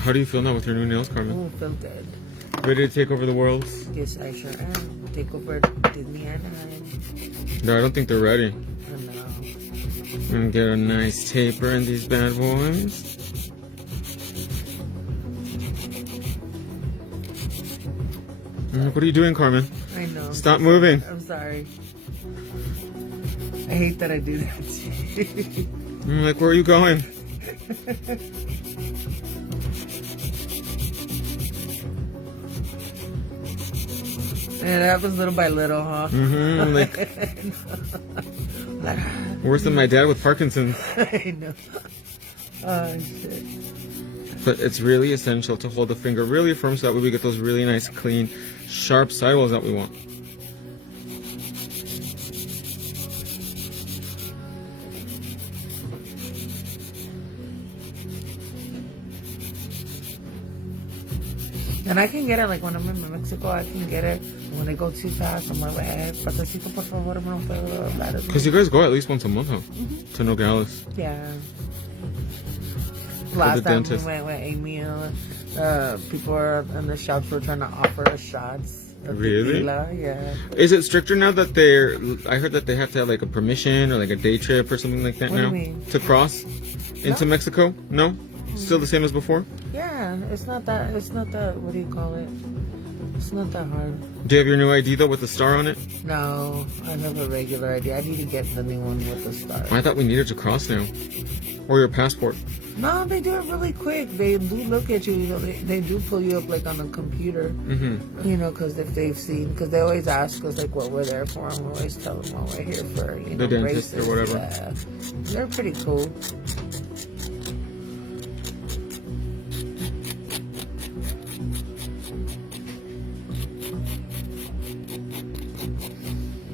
How do you feel now with your new nails, Carmen? Ooh, feel good. Ready to take over the world? Yes, I sure am. Take over Disney Anaheim. No, I don't think they're ready. I know. And get a nice taper in these bad boys. What are you doing, Carmen? I know. Stop moving. I'm sorry. I hate that I do that. I'm like, where are you going? And it happens little by little, huh? Like, worse than my dad with Parkinson's. I know. Oh, shit. But it's really essential to hold the finger really firm so that way we get those really nice, clean, sharp sidewalls that we want. And I can get it, like when I'm in Mexico, I can get it. When they go too fast, I'm like, patacito, por favor, me lo puedo dar. Because you guys go at least once a month, huh? To Nogales. Yeah. Last time we dentist. went with Amy, people in the shops were trying to offer us shots. Of Really? tequila. Yeah. Is it stricter now that they're... I heard that they have to have like a permission or like a day trip or something like that What do now? you mean? To cross into Mexico? No? Still the same as before? Yeah, it's not that, what do you call it? It's not that hard. Do you have your new ID though with the star on it? No, I have a regular ID. I need to get the new one with the star. I thought we needed to cross now. Or your passport. No, they do it really quick. They do look at you. You know, they do pull you up like on a computer. Mm-hmm. You know, because if they've seen, because they always ask us like what we're there for, and we always tell them, well, we're here for The dentist or whatever. Yeah. They're pretty cool.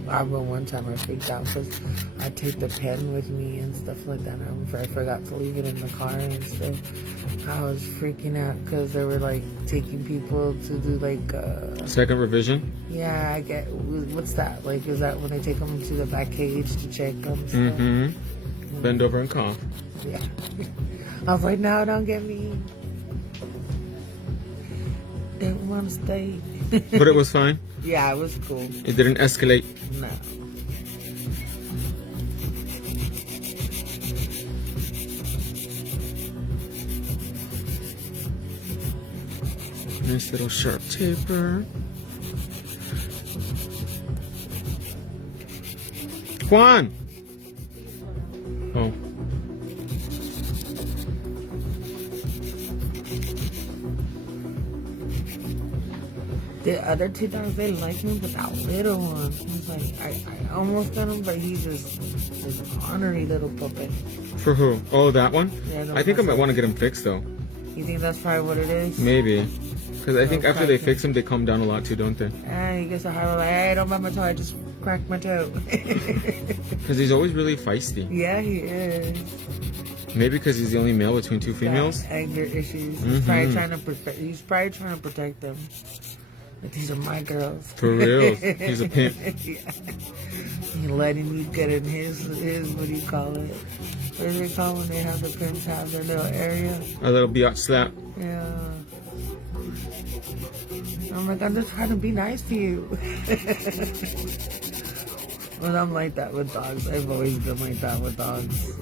I remember one time I freaked out because I take the pen with me and stuff like that. I forgot to leave it in the car and stuff. I was freaking out because they were like taking people to do like Second revision? yeah, I get, what's that? Like, is that when they take them to the back cage to check them? Mm-hmm. Bend over and cough. Yeah. I was like, no, don't get me. They want to stay. But it was fine? Yeah, it was cool. It didn't escalate? No. Nice little sharp taper. Juan! Oh. The other two dogs, they like me, but that little one, he's like, I almost got him, but he's just this ornery little puppet. For who? Oh, that one? Yeah, no, I think I might that's- want to get him fixed though. You think that's probably what it is? Maybe. Because I think after they Okay. fix him, they calm down a lot too, don't they? He gets a hard like, hey, don't bite my toe, I just cracked my toe. Because he's always really feisty. Yeah, he is. Maybe because he's the only male between two females. Got anger issues. Mhm. He's probably trying to protect. He's probably trying to protect them. But these are my girls. For real. He's a pimp. Yeah. He's letting you get in his. What do you call it? What do they call when they have the pimps have their little area? A little biatch slap. Yeah. I'm like, I'm just trying to be nice to you. But I'm like that with dogs. I've always been like that with dogs.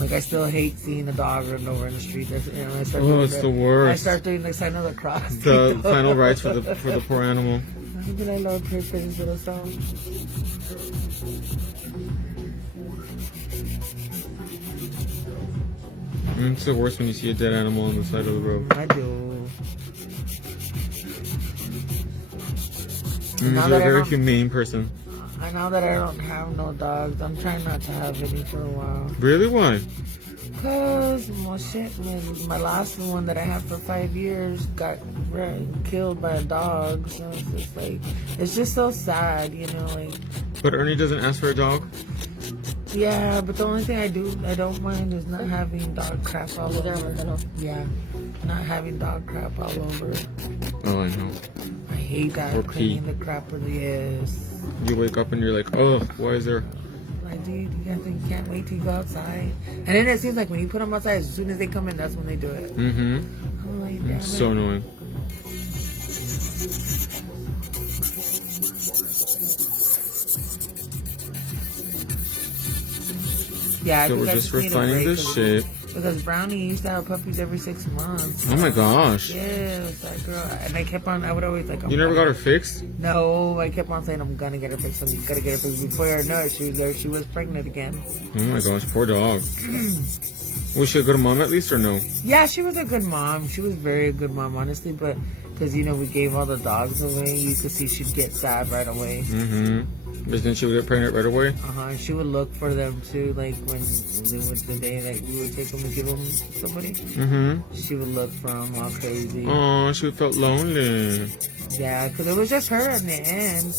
Like, I still hate seeing a dog run over in the street. I start Oh, doing it's the worst. I start doing the sign of the cross. The final rites for the poor animal. How did I love pray for this little song? It's the worst when you see a dead animal on the side of the road. I do. You're Now a that I very don't- humane person. I know that I don't have no dogs. I'm trying not to have any for a while. Really? Why? Cause well, shit, man, my last one that I had for 5 years got killed by a dog. So it's just like, it's just so sad, you know, like. But Ernie doesn't ask for a dog? Yeah, but the only thing I don't mind is not having dog crap all over. Yeah, not having dog crap all over. Oh, I know. I hate that. Or Cleaning pee. the crap of the yes. You wake up and you're like, oh, why is there? Like, dude, you can't wait till you go outside. And then it seems like when you put them outside, as soon as they come in, that's when they do it. Mm-hmm. I'm like, damn It's so it. annoying. Yeah, I So think we're I just need a refining break this shit. Because Brownie used to have puppies every 6 months. Oh my gosh. Yes, that girl. And I kept on, I would always like, You never got her fixed? No, I kept on saying, I'm gonna get her fixed. I'm gonna get her fixed. Before I know it, she was pregnant again. Oh my gosh, poor dog. Was she a good mom at least or no? Yeah, she was a good mom. She was very a good mom, honestly. But because, you know, we gave all the dogs away, you could see she'd get sad right away. Mm-hmm. But then she would get pregnant right away? And she would look for them too, like when the day that we would take them and give them to somebody. Mm-hmm. She would look for them all crazy. Oh, she felt lonely. Yeah, because it was just her in the end.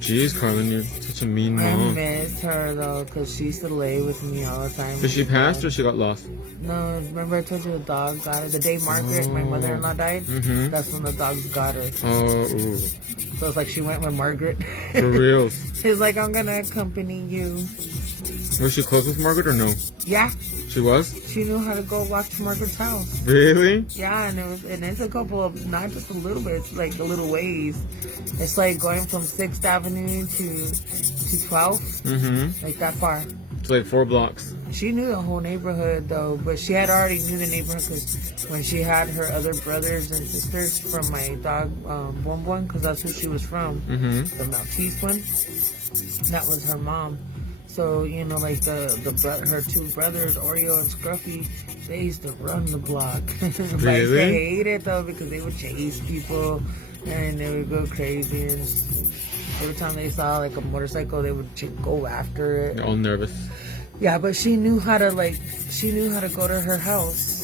Jeez, Carlin, you're such a mean I mom. miss her though, because she used to lay with me all the time. Did she pass or she got lost? No, remember I told you the dog got her? The day Margaret, my mother-in-law, died? Mm-hmm. That's when the dogs got her. Oh, ooh. So it's like she went with Margaret. For real. She's like, I'm gonna accompany you. Was she close with Margaret or no? Yeah, She was? she knew how to go walk to Margaret's house. Really? Yeah, and it's a couple of, not just a little bit, it's like a little ways. It's like going from 6th Avenue to 12th, Mm-hmm. like that far. It's like 4 blocks. She knew the whole neighborhood though, but she had already knew the neighborhood because when she had her other brothers and sisters from my dog, Bun Bun, because that's who she was from, Mm-hmm. the Maltese one, that was her mom. So, you know, like her 2 brothers, Oreo and Scruffy, they used to run the block. But Really? they hate it though because they would chase people and they would go crazy. And every time they saw like a motorcycle, they would go after it. They're all nervous. Yeah, but she knew how to go to her house.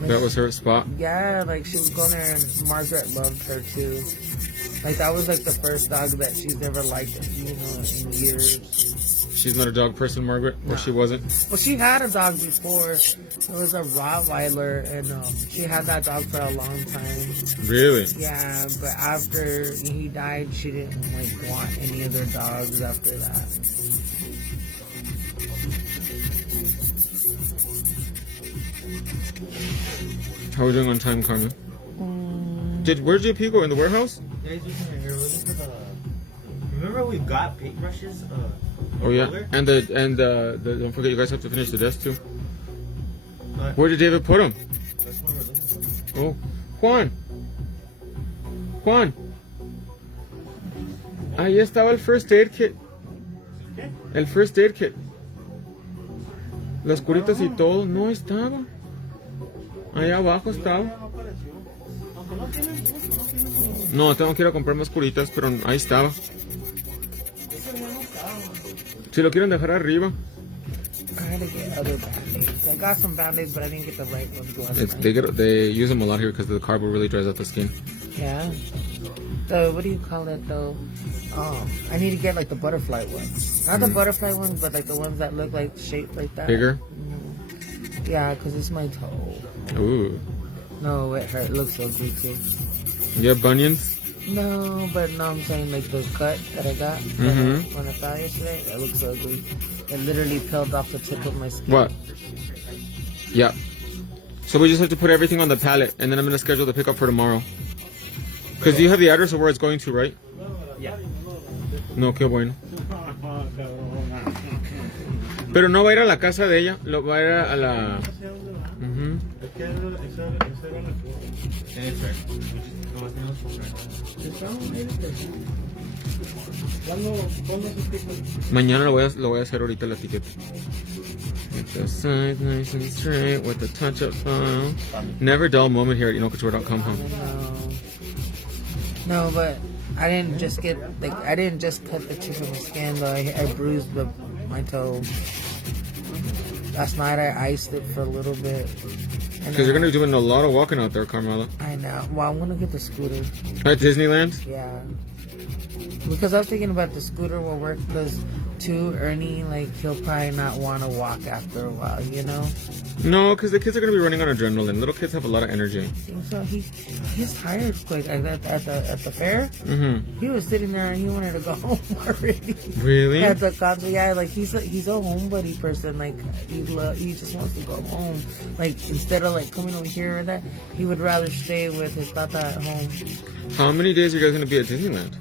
Like, That was her spot. yeah, like she would go there and Margaret loved her too. Like that was like the first dog that she's ever liked, you know, in years. She's not a dog person, Margaret, or she wasn't. Well, she had a dog before. It was a Rottweiler, and she had that dog for a long time. Really? Yeah, but after he died, she didn't like want any other dogs after that. How are we doing on time, Carmen? Where'd JP go? In the warehouse? Yeah, he's using it here. We're looking for the. Remember we got paintbrushes? Oh yeah, roller? and the don't forget you guys have to finish the desk too. But Where did David put them? that's what we're looking for. Oh, Juan. Ahí estaba el first aid kit. ¿Qué? El first aid kit. Las curitas y todo. No estaba. Allá abajo estaba. No apareció. Aunque no tienes gusto, no tienes gusto. No, tengo que ir a comprar más curitas, pero ahí estaba. Ese día no estaba. Si lo quieren dejar arriba. I had to get other band-aids. I got some band-aids, but I didn't get the right ones last time. They use them a lot here because the cardboard really dries out the skin. Yeah. The, what do you call it though? I need to get like the butterfly ones. Not the butterfly ones, but like the ones that look like shaped like that. Bigger? Yeah, because it's my toe. Ooh. No, it hurt. It looks so good too. You have bunions? No, but no, I'm saying like the cut that I got when I fell yesterday. It looks so ugly. It literally peeled off the tip of my skin. What? Yeah. So we just have to put everything on the pallet, and then I'm gonna schedule the pickup for tomorrow. Because you have the address of where it's going to, right? Yeah. No, qué bueno. Pero no va a ir a la casa de ella, lo va a ir a la... Ujú. Es que esa era la que. Nomás tenemos que comprar. Mañana lo voy a hacer ahorita la etiqueta. Get the sides nice and straight with the touch-up file. Never dull moment here at inocouture.com, huh? No, but I didn't just cut the tip of my skin though. I bruised my toe. Last night I iced it for a little bit. Because you're gonna be doing a lot of walking out there, Carmela. I know. Well, I'm gonna get the scooter. At Disneyland? Yeah. Because I was thinking about the scooter will work because too, Ernie, like, he'll probably not want to walk after a while, you know? No, because the kids are gonna be running on adrenaline. Little kids have a lot of energy. So he's tired quick. Like at the fair, Mm-hmm. he was sitting there and he wanted to go home already. Really? At the concert, yeah, like he's a homebody person. Like he just wants to go home. Like instead of like coming over here or that, he would rather stay with his tata at home. How many days are you guys gonna be at Disneyland?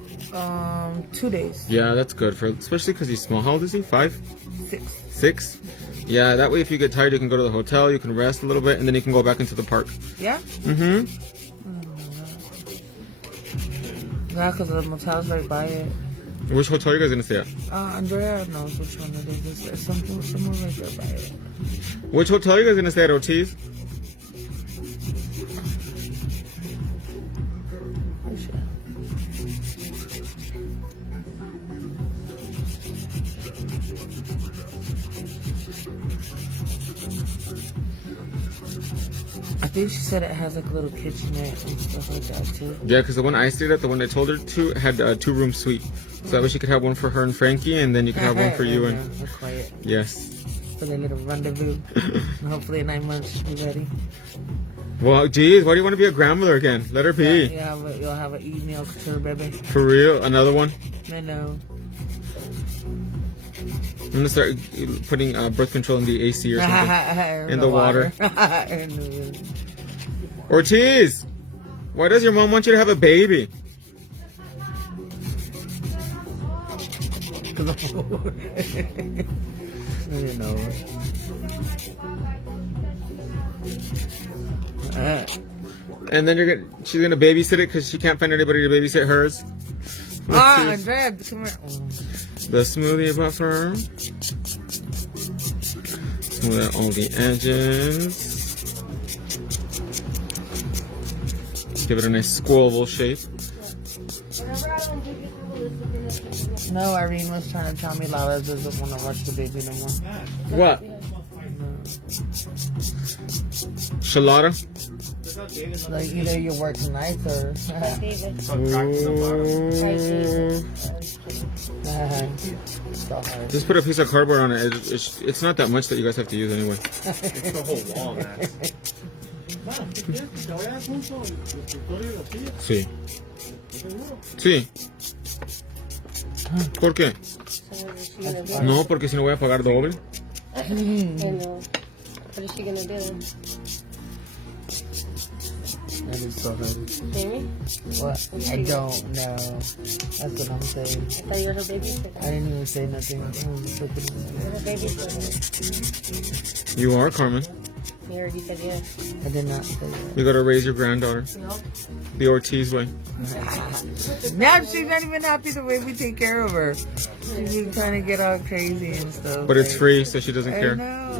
2 days. Yeah, that's good for, especially because he's small. How old is he? 5? 6. 6? Yeah, that way if you get tired, you can go to the hotel, you can rest a little bit, and then you can go back into the park. Yeah. Mm-hmm. Yeah, because the motel's right by it. Which hotel are you guys gonna stay at? Andrea knows which one it is. It's somewhere right there by it. Which hotel are you guys gonna stay at, Ortiz? For sure. I think she said it has like a little kitchenette and stuff like that too. Yeah, because the one I stayed at, the one I told her to, had a 2-room suite. So that way she could have one for her and Frankie, and then you could have one for you and... Quiet. Yes. For the little rendezvous. And hopefully in 9 months she'll be ready. Well, geez, why do you want to be a grandmother again? Let her be. Yeah, you'll have an email to her baby. For real? Another one? I know. I'm gonna start putting birth control in the AC or something. In the water. Ortiz! Why does your mom want you to have a baby? I don't know. And then she's gonna babysit it because she can't find anybody to babysit hers. Andrea, come here. The smoothie buffer. Smooth out all the edges. Give it a nice squoval shape. No, Irene was trying to tell me Lala doesn't want to watch the baby no more. What? Shalada? Like either you work tonight or. So hard. Just put a piece of cardboard on it. It's not that much that you guys have to use anyway. It's the whole wall, man. Sí. Sí. ¿Por qué? No, porque si no voy a pagar doble. Hello. What is she gonna do? That is so hard. Baby? What? I don't know. That's what I'm saying. I thought you were her babysitter. I didn't even say nothing. I was just looking You're her at babysitter. You are, Carmen. You already said yes. it. I did not say that. You gotta raise your granddaughter. No? The Ortiz way. Now she's not even happy the way we take care of her. She's been trying to get all crazy and stuff. But it's like- free, so she doesn't I care. know.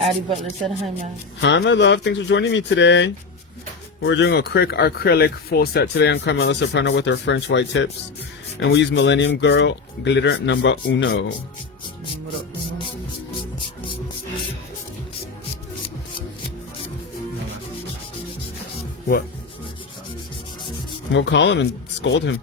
Addie Butler said hi, man. Hi, my love. Thanks for joining me today. We're doing a quick acrylic full set today on Carmela Soprano with our French white tips. And we use Millennium Girl glitter number uno. What? We'll call him and scold him.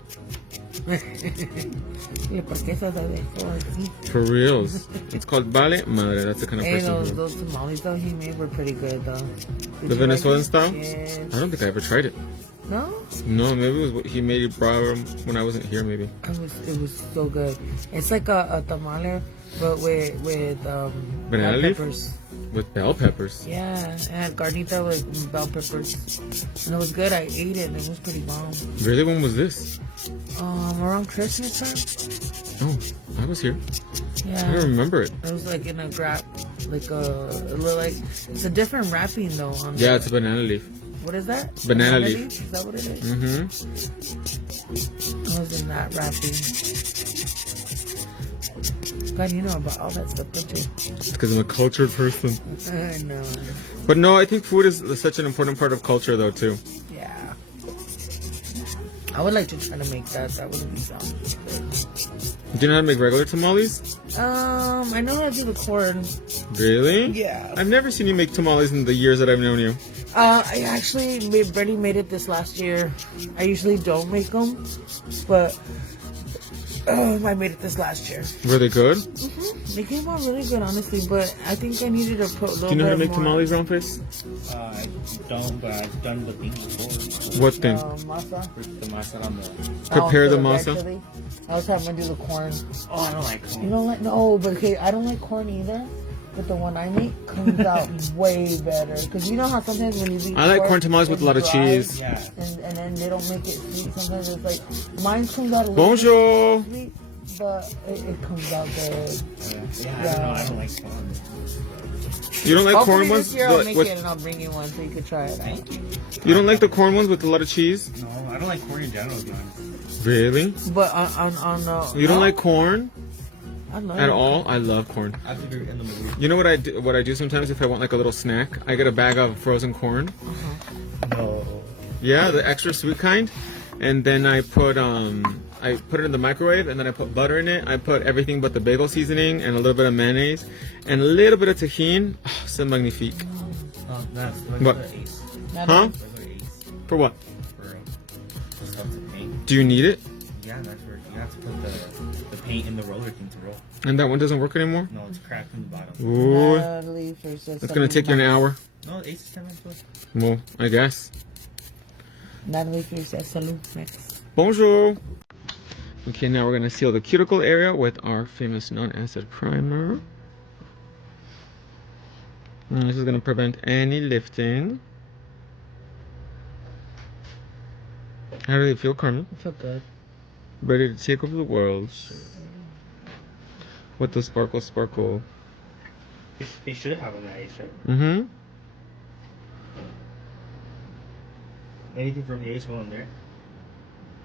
Yeah, ¿por qué se lo dejó así? For reals. It's called Vale Madre. That's the kind of Hey, person who... those tamales though he made were pretty good though. Did The you Venezuelan like it? style? Yes. I don't think I ever tried it. No? No, maybe it was what he made it brought him when I wasn't here, maybe. It was so good. It's like a tamale, but with Banana bell leaf? peppers. With bell peppers. Yeah, and carnita with bell peppers, and it was good. I ate it, and it was pretty bomb. Really? When was this? Around Christmas time. Oh, I was here. I Yeah, don't remember it. it was like in a wrap, like it looked like it's a different wrapping though. On Yeah, the- it's a banana leaf. What is that? Banana leaf. Is that what it is? Mm-hmm. It was in that wrapping. God, you know about all that stuff, don't you? It's because I'm a cultured person. I know. But no, I think food is such an important part of culture, though, too. Yeah. I would like to try to make that. That would be fun. Do you know how to make regular tamales? I know how to do the corn. Really? Yeah. I've never seen you make tamales in the years that I've known you. I actually Brady made it this last year. I usually don't make them, but I made it this last year. Were they good? They came out really good, honestly, but I think I needed to put a little bit more. Do you know how to make tamales, round face? I don't, but I've done the thing before. What thing? Masa. The masa on the. Prepare the for masa? chili. I was having to do the corn. Oh, I don't like corn. You don't like no, but okay, I don't like corn either. But the one I make comes out way better. Because you know how sometimes when you eat I like corn tamales with a lot of it's cheese. Yeah. and then they don't make it sweet. Sometimes it's like mine comes out a little Bonjour. bit sweet, but it comes out good. Yeah, I don't know. I don't like corn. You don't like Hopefully corn ones? this year I'll make with- it and I'll bring you one so you could try it out. Thank you. You don't like the corn ones with a lot of cheese? No, I don't like corn in general, to be honest. Really? But You don't like corn I love at it. all? I love corn. I think you're in the mood. You know what I do? What I do sometimes if I want like a little snack, I get a bag of frozen corn. No. Yeah, the extra sweet kind, and then I put it in the microwave, and then I put butter in it. I put everything but the bagel seasoning and a little bit of mayonnaise and a little bit of tahini. Oh, c'est magnifique. That's What? regular ace. Huh? Regular ace For what? for the stuff to paint. Do you need it? Yeah, that's where you have to put the paint in the roller thing to roll. And that one doesn't work anymore? No, it's cracked in the bottom. Ooh, Natalie first says it's gonna take you an hour. No, ace is 10 minutes away. Well, I guess. Natalie first says salute next. Bonjour. Okay, now we're gonna seal the cuticle area with our famous non-acid primer. And this is gonna prevent any lifting. How do they feel, Carmen? I feel good. Ready to take over the world with the sparkle sparkle. They should have an ace, right? Mm-hmm. Anything from the ace while I'm there?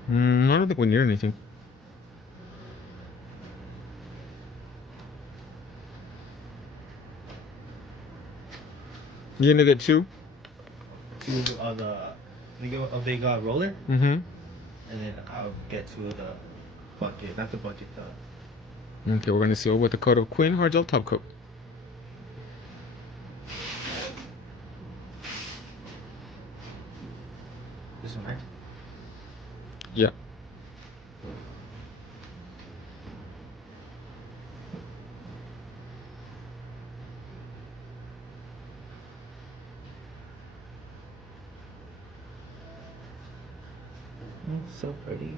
I don't think we need anything. You gonna get two? Two of the big roller, Mm-hmm. and then I'll get two of the bucket. Not the bucket, the. Okay, we're gonna seal with a coat of Queen Hard Gel Top Coat. This one, right? Yeah. So pretty.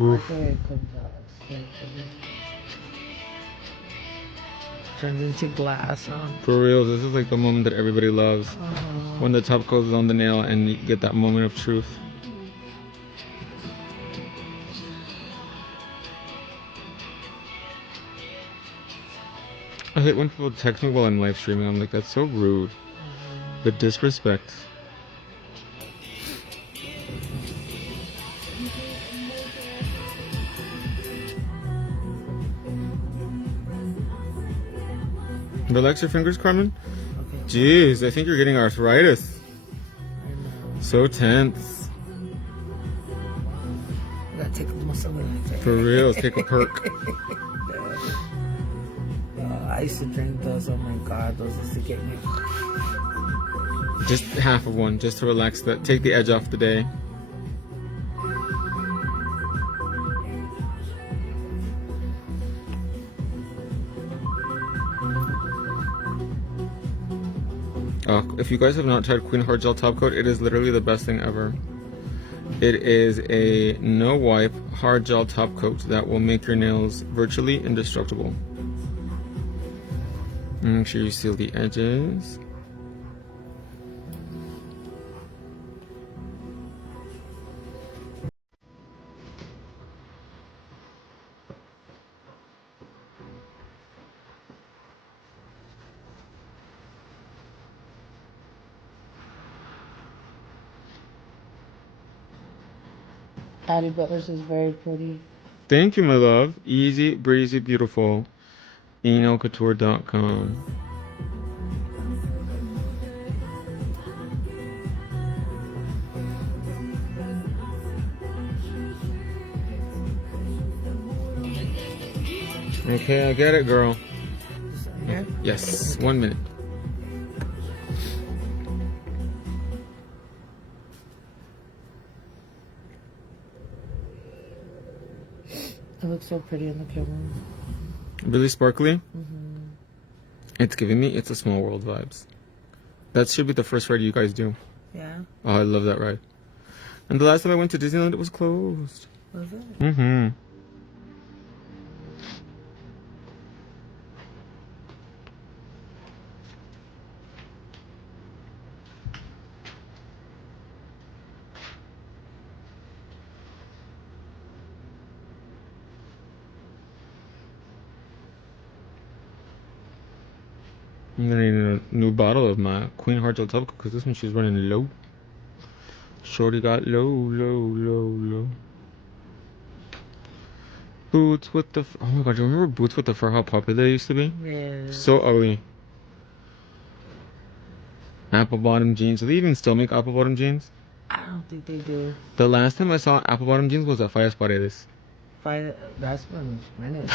Oof. There it comes out. It's so pretty. Turns into glass, huh? For real, this is like the moment that everybody loves. When the top coat is on the nail and you get that moment of truth. I hate when people text me while I'm live streaming. I'm like, that's so rude. The disrespect. Relax your fingers, Carmen. Okay. Jeez, I think you're getting arthritis. I know. So tense. I gotta take a muscle relaxer. For real, take a perk. I used to drink those. Oh my god, those used to get me. Just half of one, just to relax that. Take the edge off the day. If you guys have not tried Queen Hard Gel Top Coat, it is literally the best thing ever. It is a no wipe hard gel top coat that will make your nails virtually indestructible. Make sure you seal the edges. Addie Butlers is very pretty. Thank you, my love. Easy, breezy, beautiful. ENOCouture.com. Okay, I get it, girl. Yeah. Yes, 1 minute. It looks so pretty on the camera. Really sparkly. It's giving me It's a Small World vibes. That should be the first ride you guys do. Yeah. Oh, I love that ride. And the last time I went to Disneyland, it was closed. Was it? Mm-hmm. I'm gonna need a new bottle of my Queen Heart Gel Topical because this one she's running low. Shorty got low. Boots with the... Oh my god, do you remember Boots with the Fur? How popular they used to be? Yeah. So ugly. Apple bottom jeans. Do they even still make apple bottom jeans? I don't think they do. The last time I saw apple bottom jeans was at Fallas Paredes. That's been minutes.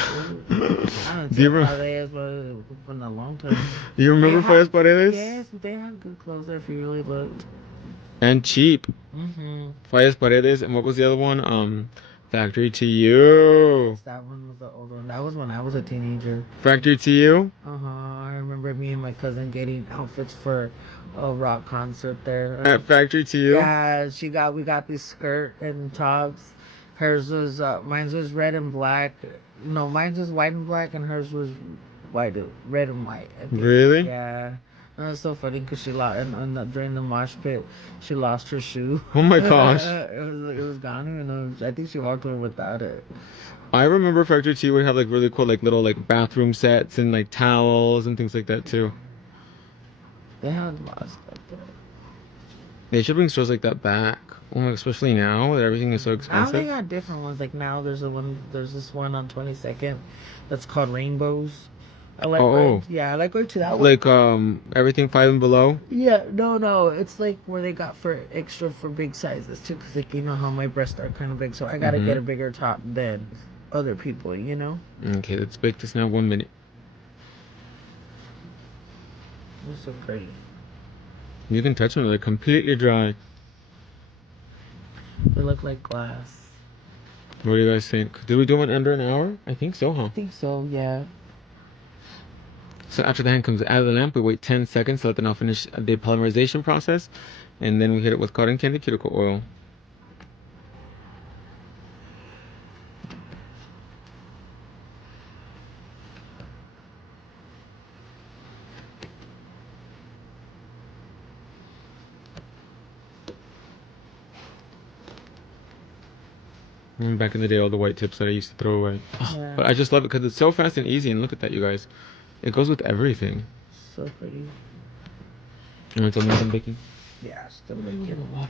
I don't Do you know how remember? they is, but it's been a long time. You remember They Fallas have- Paredes? Yes, they have good clothes there if you really looked. And cheap. Mm-hmm. Fallas Paredes, and what was the other one? Factory to You. That one was the old one. That was when I was a teenager. Factory to You. I remember me and my cousin getting outfits for a rock concert there. At Factory to You. Yeah, we got this skirt and tops. Hers was mine was red and black. No, mine was white and black, and hers was red and white. I think. Really? Yeah. And it was so funny because she lost, and during the mosh pit, she lost her shoe. Oh my gosh. it was gone, and I think she walked away without it. I remember Factory to You would have like really cool like little like bathroom sets and like towels and things like that too. They had a lot of stuff there. They should bring stores like that back. Oh my, especially now that everything is so Now they expensive. got different ones. Like now, there's this one on 22nd, that's called Rainbows. I like. Oh. I like going to that one. Like everything 5 and below. Yeah, no, it's like where they got for extra for big sizes too. Cause like you know how my breasts are kind of big, so I gotta get a bigger top than other people. You know. Okay, let's bake this now. 1 minute. It's so pretty. You can touch them; they're completely dry. They look like glass. What do you guys think? Did we do it under an hour? I think so, huh? I think so. Yeah. So after the hand comes out of the lamp, we wait 10 seconds to let the nail finish the polymerization process, and then we hit it with cotton candy cuticle oil. And back in the day, all the white tips that I used to throw away. Yeah. But I just love it because it's so fast and easy, and look at that, you guys. It goes with everything. So pretty. You want to tell me some baking? Yeah, still making a lot.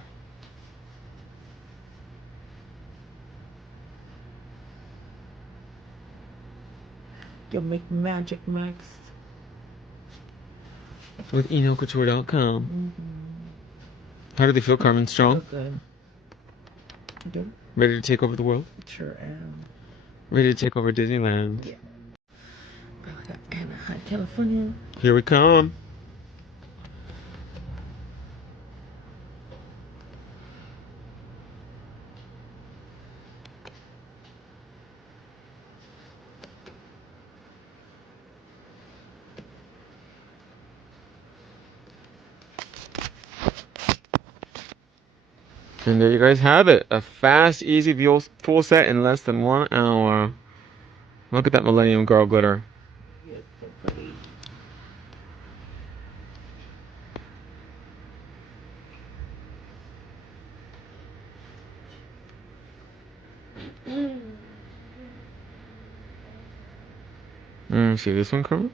You'll make magic, Max. With EnoCouture.com. How do they feel, Carmen? Strong? Good. Good. Ready to take over the world? Sure am. Ready to take over Disneyland? Yeah. Anaheim, California. Here we come. And there you guys have it. A fast, easy full set in less than 1 hour. Look at that Millennium Girl glitter. Yeah, so pretty. See this one coming?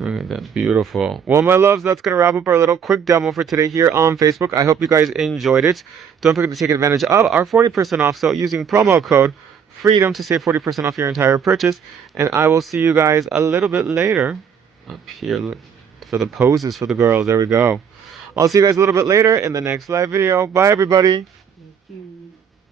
Look at that, beautiful. Well, my loves, that's going to wrap up our little quick demo for today here on Facebook. I hope you guys enjoyed it. Don't forget to take advantage of our 40% off sale using promo code FREEDOM to save 40% off your entire purchase. And I will see you guys a little bit later up here for the poses for the girls. There we go. I'll see you guys a little bit later in the next live video. Bye, everybody.